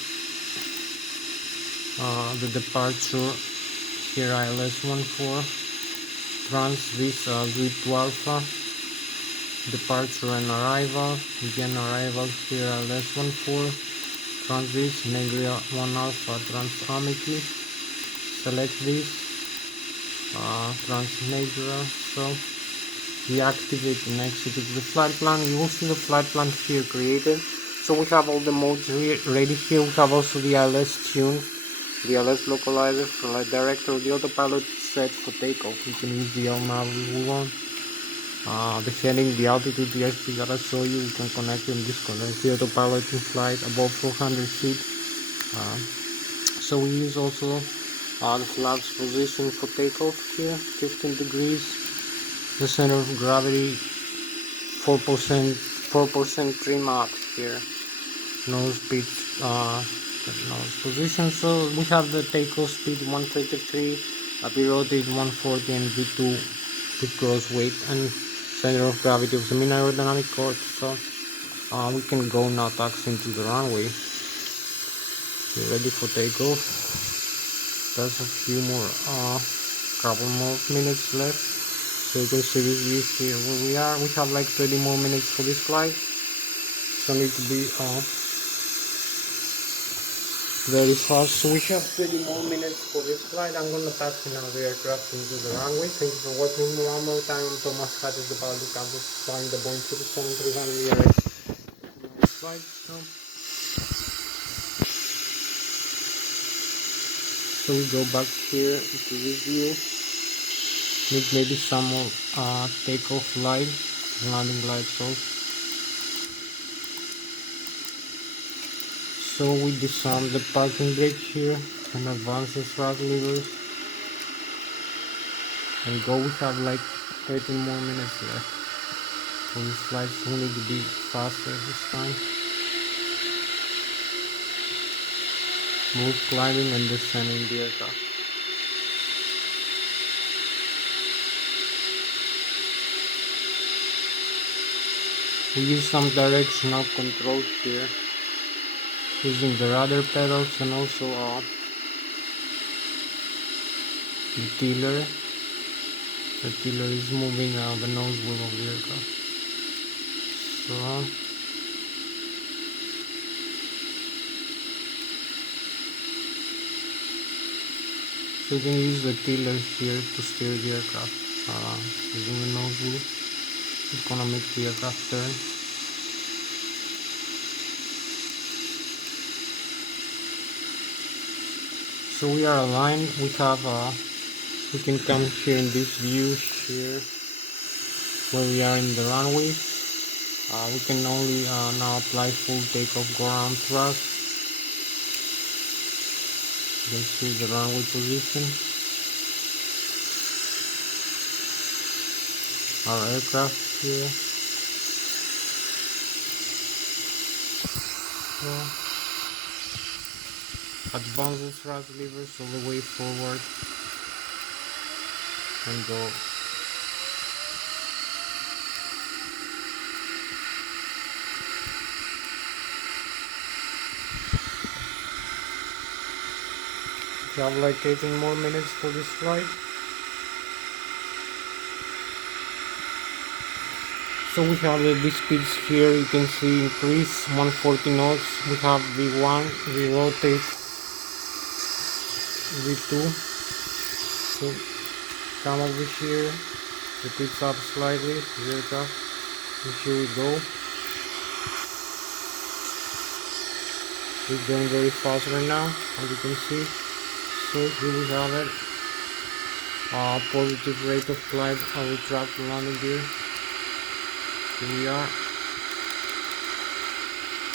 the departure here ILS-14, trans this Z2 Alpha, departure and arrival, again arrival here ILS-14, trans this Neglia 1 Alpha, trans Amity, select this, trans Negra, so deactivate and exit the flight plan. You will see the flight plan here created. So we have all the modes ready here. We have also the ILS tune, the ILS localizer, flight director, the autopilot set for takeoff. We can use the LNAV we want. The heading, the altitude, the airspeed that I show you, we can connect and disconnect the autopilot in flight above 400 feet. So we use also the flaps position for takeoff here, 15 degrees. The center of gravity 4% trim up here. Nose speed, nose position. So we have the takeoff speed 133, V rotate 140, and V2 with gross weight and center of gravity of the mean aerodynamic chord. So we can go now taxi into the runway. We're ready for takeoff. There's a few more, couple more minutes left. So you can see this view here where we are. We have like 30 more minutes for this flight. So need to be very fast. So we have 30 more minutes for this flight. I'm gonna taxi now the aircraft into the runway. Thank you for watching one more time. I'm Thomas Hatsios, the pilot campus, flying the Boeing 777-300 ERS flight. So we go back here to this view. Need maybe some more takeoff light, landing lights off. So we disarm the parking brake here and advance the thrust levers and go. We have like 13 more minutes left for this flight, so we need to be faster this time. Move climbing and descending the aircraft. We use some directional control here, using the rudder pedals and also the tiller. The tiller is moving the nose wheel of the aircraft. So you can use the tiller here to steer the aircraft using the nose wheel. It's gonna make the aircraft turn. So we are aligned. We have we can come here in this view here where we are in the runway. We can only now apply full takeoff ground thrust. You can see the runway position. Our aircraft here. Advance the thrust levers all the way forward and go. We have like 18 more minutes for this flight. So we have the speeds here. You can see increase 140 knots. We have V1, we rotate V2. So come over here, the pitch up slightly, the aircraft, and here we go. We're going very fast right now, as you can see. So here we have it. Positive rate of climb, I will track the landing gear. Here we are.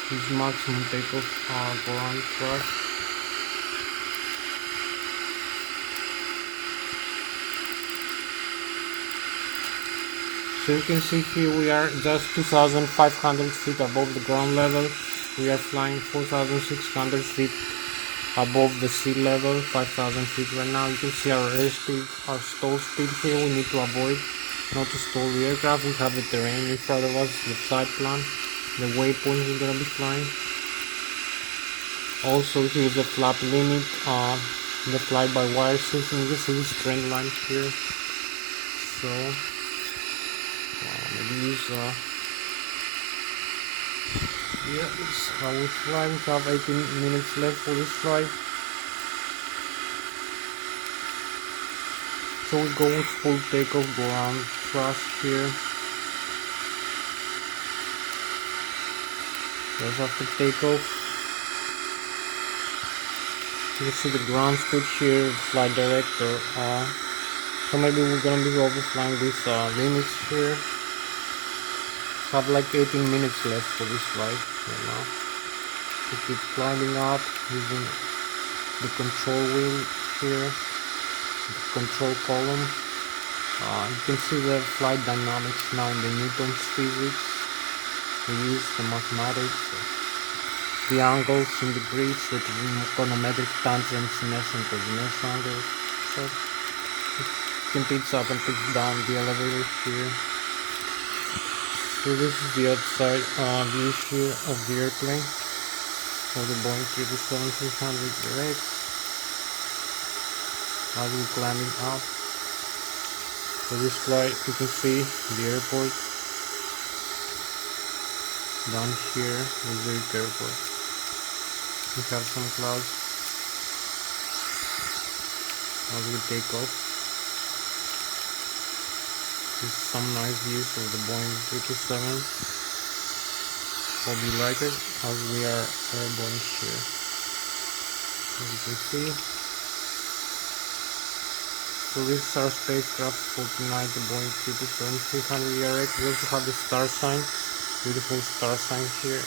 This maximum takeoff ground thrust. So you can see here we are just 2,500 feet above the ground level. We are flying 4,600 feet above the sea level, 5,000 feet right now. You can see our airspeed, our stall speed here. We need to avoid not to stall the aircraft. We have the terrain in front of us, the side plan, the waypoints we're gonna be flying. Also here's the flap limit, the fly-by-wire system. You can see this trend line here. So maybe use yeah, this is how we fly. We have 18 minutes left for this flight. So we go with full takeoff, ground thrust here. Just after takeoff, you can see the ground speed here, flight director. So maybe we're gonna be overflying these limits here. Have like 18 minutes left for this flight right now. So keep climbing up using the control wheel here, the control column. You can see the flight dynamics now in the Newton's physics. We use the mathematics, the angles in degrees, the trigonometric tangents in S and cosine angles. So you can pitch up and pitch down the elevator here. So this is the outside view here of the airplane, of the Boeing 777-300 ERX. As we're climbing up. For this flight, you can see the airport down here, the Zurich airport. We have some clouds as we take off. This is some nice views of the Boeing 777. Hope you like it as we are airborne here. As you can see. So this is our spacecraft for tonight, the Boeing 777-300 ERX. We also have the star sign, beautiful star sign here.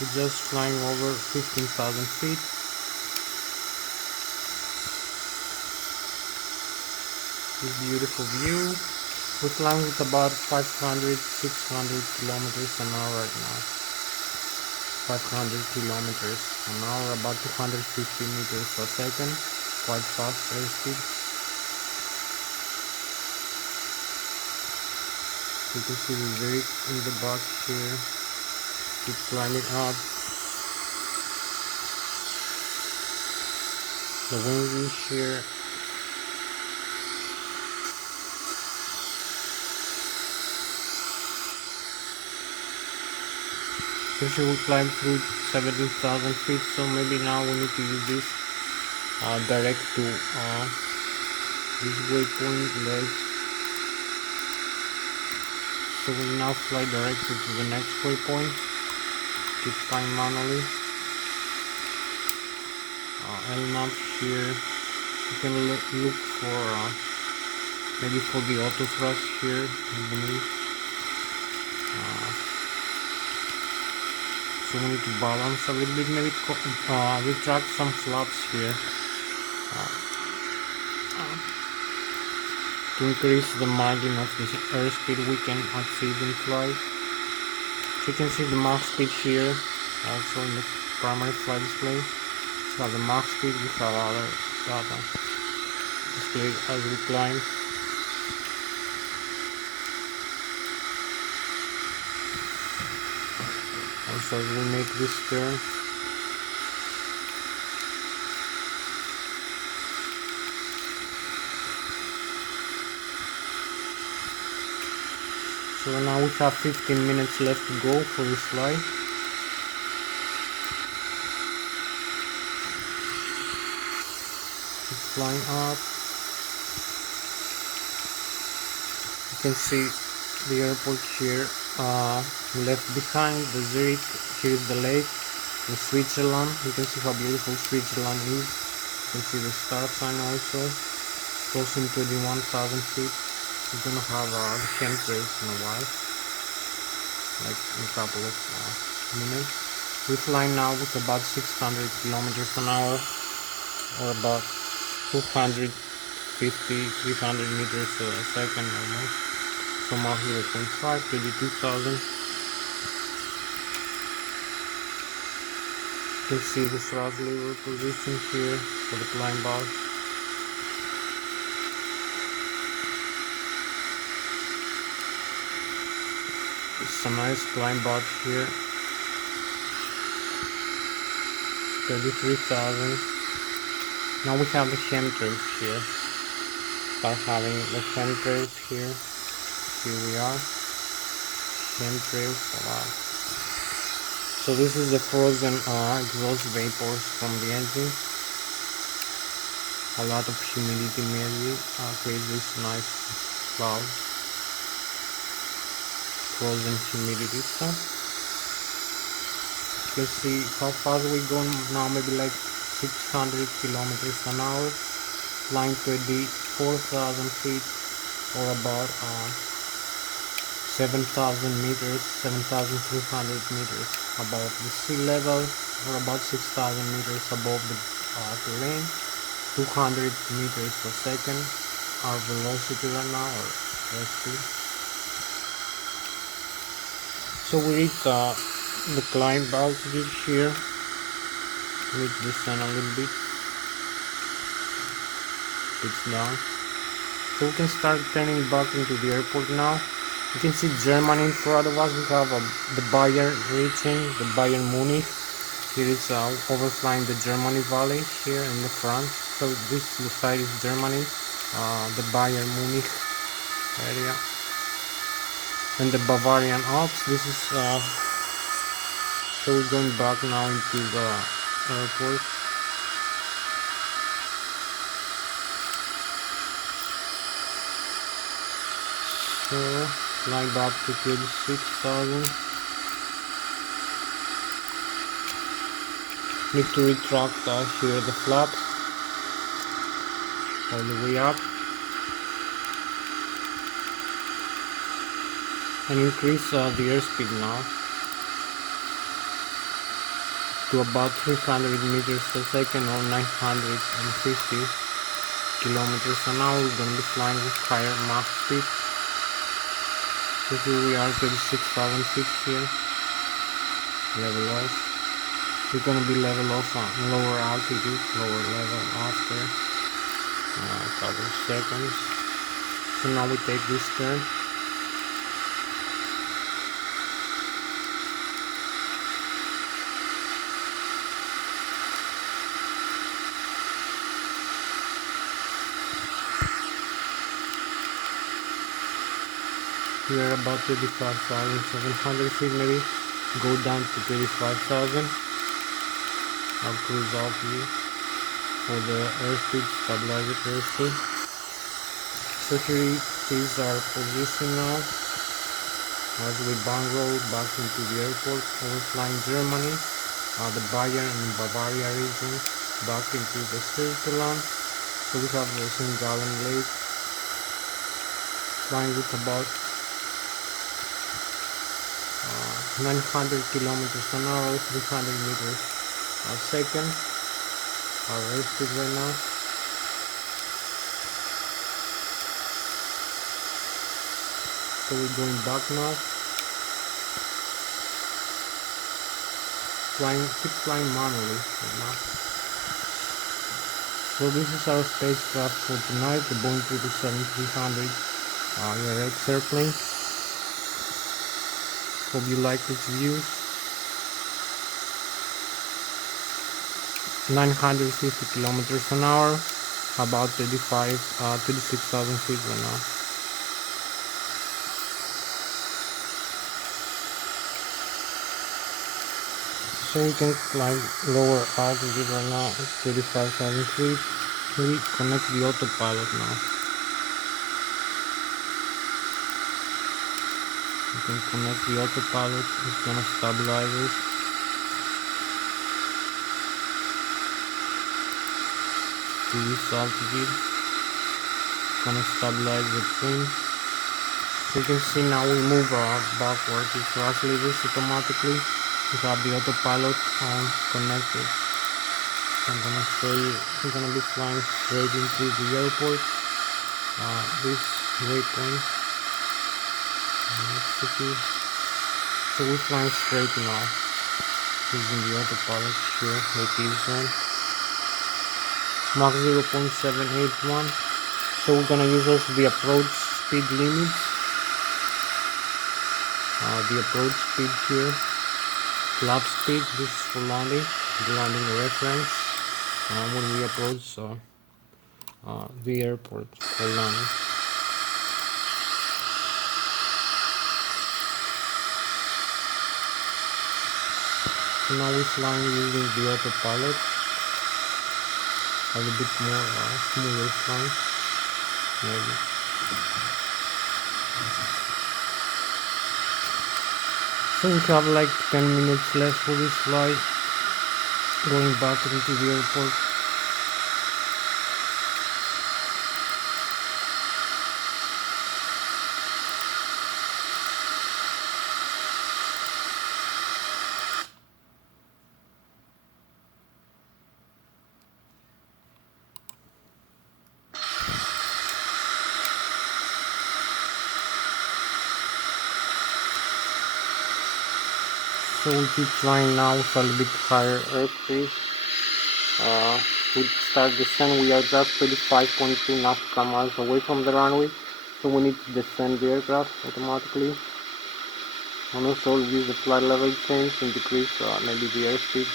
We're just flying over 15,000 feet. This beautiful view. We're flying with about 500-600 kilometers an hour right now. 500 kilometers an hour, about 250 meters per second, quite fast airspeed. You can see the Zurich in the back here, keep climbing up. The wing view here. Usually we climb through 17,000 feet, so maybe now we need to use this direct to this waypoint Lszh. So we now fly directly to the next waypoint. Keep flying manually. L-map here. You can look for maybe for the auto thrust here beneath. So we need to balance a little bit, maybe retract some flaps here to increase the margin of the airspeed we can achieve in flight. So you can see the max speed here, also in the primary flight display. So the max speed, we have other data displayed as we climb. Also as we make this turn. So now we have 15 minutes left to go for this flight. It's flying up. You can see the airport here. Left behind the Zurich. Here is the lake, the Switzerland. You can see how beautiful Switzerland is. You can see the star sign also. Crossing 21,000 feet. We're gonna have the chemtrails in a while, like in a couple of minutes. We fly now with about 600 kilometers an hour, or about 250, 300 meters a second almost. So Mach 0.5, 32,000. You can see the thrust lever position here for the climb out. It's a nice climb out here. 33,000. Now we have the chemtrails here. Start having the chemtrails here. Here we are. Chemtrails. Wow. So this is the frozen exhaust vapors from the engine. A lot of humidity maybe creates this nice cloud. Frozen humidity. So you can see how fast we go now, maybe like 600 kilometers an hour, flying 24,000 feet or about 7,000 meters, 7,300 meters above the sea level, or about 6,000 meters above the terrain. 200 meters per second our velocity right now, or speed. So we reach the climb altitude here. Let's descend a little bit. It's down. So we can start turning back into the airport now. You can see Germany in front of us. We have the Bayern region, the Bayern Munich. Here is overflying the Germany Valley here in the front. So this side is Germany, the Bayern Munich area, and the Bavarian Alps. This is so we're going back now into the airport. So fly back to 36,000. Need to retract here the flaps all the way up and increase the airspeed now to about 300 meters per second or 950 kilometers an hour. We're going to be flying with higher Mach speed. So here we are, 36,000 feet here, level off. We're going to be level off on lower altitude, lower level after a couple of seconds. So now we take this turn. We are about 35,700 feet, maybe go down to 35,000. I'll cruise altitude for the airspeed, stabilizer airspeed. So here is our position now as we bang roll back into the airport, overflying Germany, the Bayern and Bavaria region, back into the Switzerland. So we have the St. Gallen Lake, flying with about 900 kilometers an hour, 300 meters a second. Our airspeed right now. So we're going back now. Keep flying manually right now. So this is our spacecraft for tonight, the Boeing 777-300 ERX airplane. Hope you like its views. 950 kilometers an hour, about 36,000 feet right now. So you can climb lower altitude right now, 35,000 feet. We connect the autopilot now. You can connect the autopilot, it's gonna stabilize it. To this altitude, gonna stabilize the plane. So you can see now we move backward to thrust levers automatically. We have the autopilot connected. I'm gonna show you. We're gonna be flying straight into the airport. This waypoint. City. So we're flying straight now. Using the autopilot here with Ilsloc. Mach 0.781. So we're gonna use also the approach speed limit. The approach speed here. Flap speed. This is for landing. The landing reference. When we approach the airport for landing. So now we're flying using the autopilot. A little bit more smoother flying. Maybe. So we have like 10 minutes left for this flight. Going back into the airport. So we keep flying now with a little bit higher airspeed. We start descent. We are just 35.2 nautical miles away from the runway, so we need to descend the aircraft automatically. And also use the flight level change and decrease maybe the airspeed.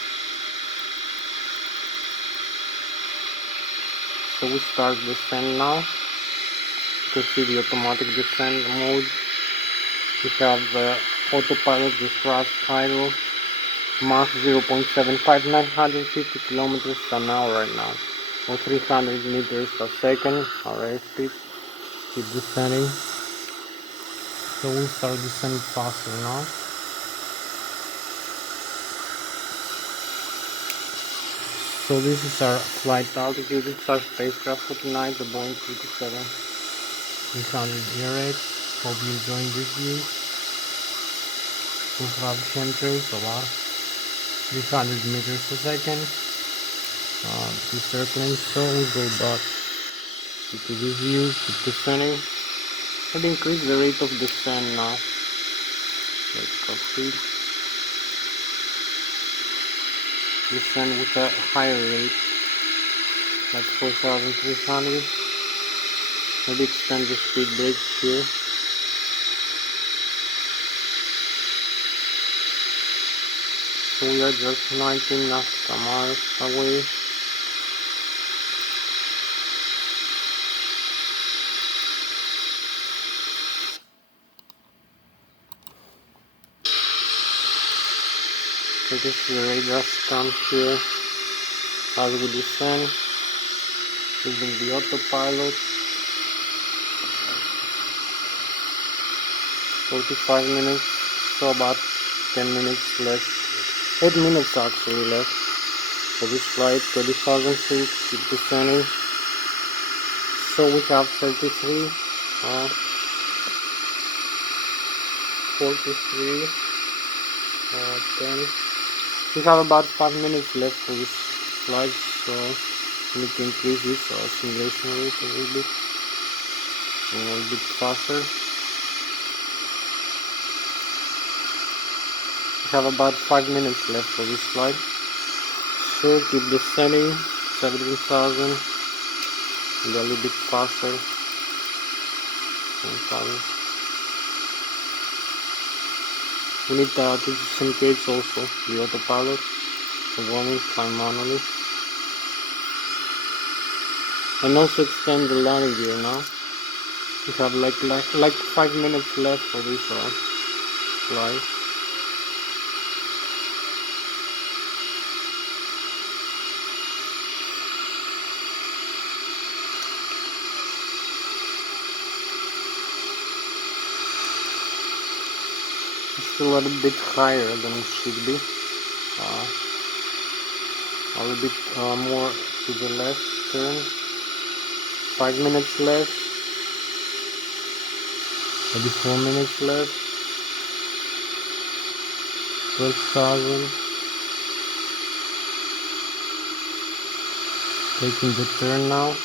So we start descent now. You can see the automatic descent mode. We have the autopilot, the thrust idle. Mach 0.75, 950 kilometers an hour right now, or 300 meters a second. Our airspeed. Keep descending. So we start descending faster now. So this is our flight altitude. This is our spacecraft for tonight, the Boeing 737-300 air rate. Hope you enjoying this view. We have chemtrails about 300 meters a second. The circling, so we go back to this view, keep descending. I'll increase the rate of descent now. Vertical speed. Descend with a higher rate, like 4,300. Maybe extend the speed bridge here. So we are just 19 nautical miles away. So this is the radar scan here as we descend using the autopilot. 45 minutes, so about 10 minutes left. 8 minutes actually left for this flight. 30,000 feet, keep descending. So we have 33, 43, 10. We have about 5 minutes left for this flight, so we need to increase this simulation rate a little bit faster. We have about 5 minutes left for this flight, so keep descending. 17,000, and a little bit faster. 10,000. We need to disengage also the autopilot, the warning, fly manually, and also extend the landing gear now. We have like 5 minutes left for this flight. Still a little bit higher than it should be. A little bit more to the left turn. 5 minutes left. Maybe 4 minutes left. 12,000. Taking the turn now.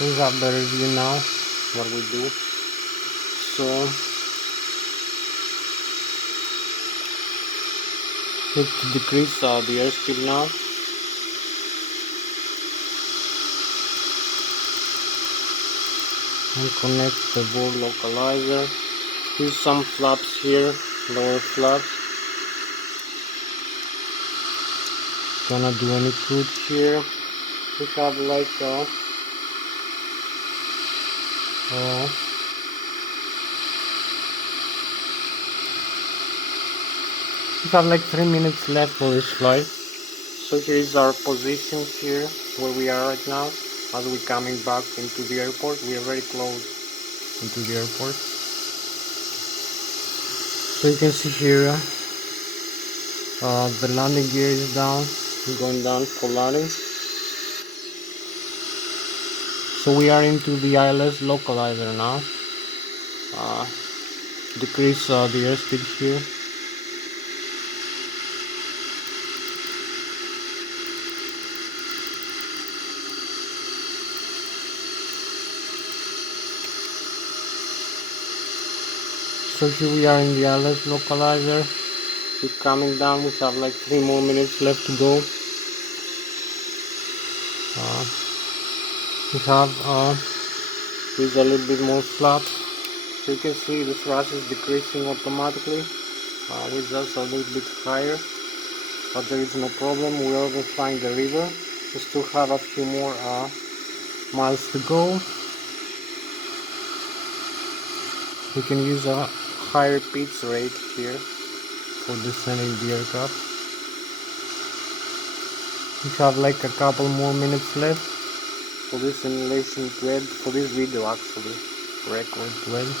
We have the review now, what we do. So need to decrease the airspeed now. And connect the board localizer. Use some flaps here, lower flaps. Gonna do any crude here. We have like we have like 3 minutes left for this flight. So here is our position here, where we are right now. As we're coming back into the airport, we are very close into the airport. So you can see here, the landing gear is down. We're going down for landing. So we are into the Lszh localizer now. Decrease the airspeed here. So here we are in the Lszh localizer. We're coming down. We have like 3 more minutes left to go. We have with a little bit more flaps. So you can see the thrust is decreasing automatically. With just a little bit higher, but there is no problem. We are over flying the river. We still have a few more miles to go. We can use a higher pitch rate here for descending the aircraft. We have like a couple more minutes left for this simulation to end, for this video actually, record to end,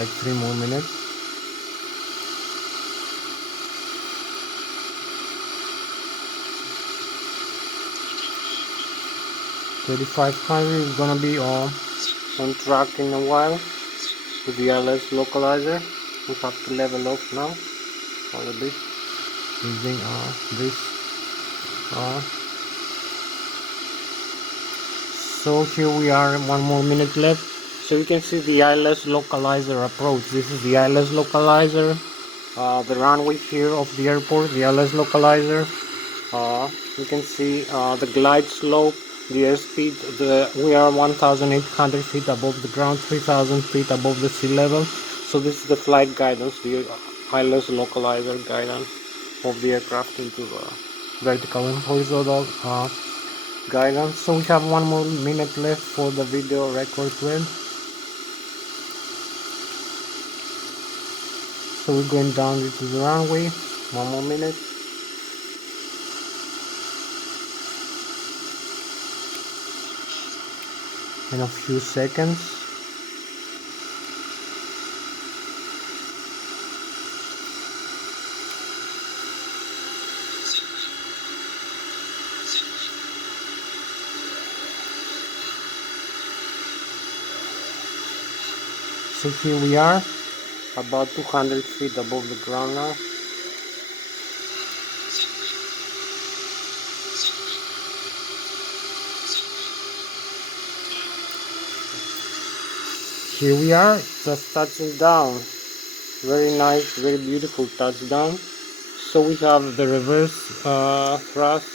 like 3 more minutes. 3500 is gonna be on track in a while with the Lszh localizer. We have to level off now a little bit using this. So here we are, 1 more minute left. So you can see the Lszh localizer approach. This is the Lszh localizer, the runway here of the airport, the Lszh localizer. You can see the glide slope, the airspeed. We are 1,800 feet above the ground, 3,000 feet above the sea level. So this is the flight guidance, the Lszh localizer guidance of the aircraft into the vertical and horizontal guidance. So we have 1 more minute left for the video record to end. So we're going down into the runway. 1 more minute. In a few seconds. So here we are, about 200 feet above the ground now. Here we are, just touching down. Very nice, very beautiful touchdown. So we have the reverse thrust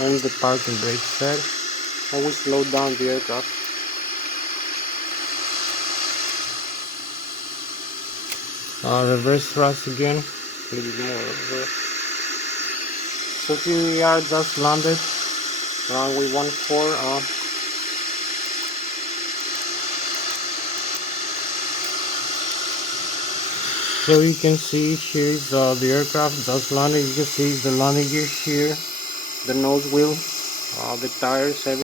and the parking brake set. And we slow down the aircraft. Reverse thrust again, a little bit more reverse. So here we are, just landed, runway 14. So you can see here is the aircraft just landed. You can see the landing gear here, the nose wheel, the tires, everything.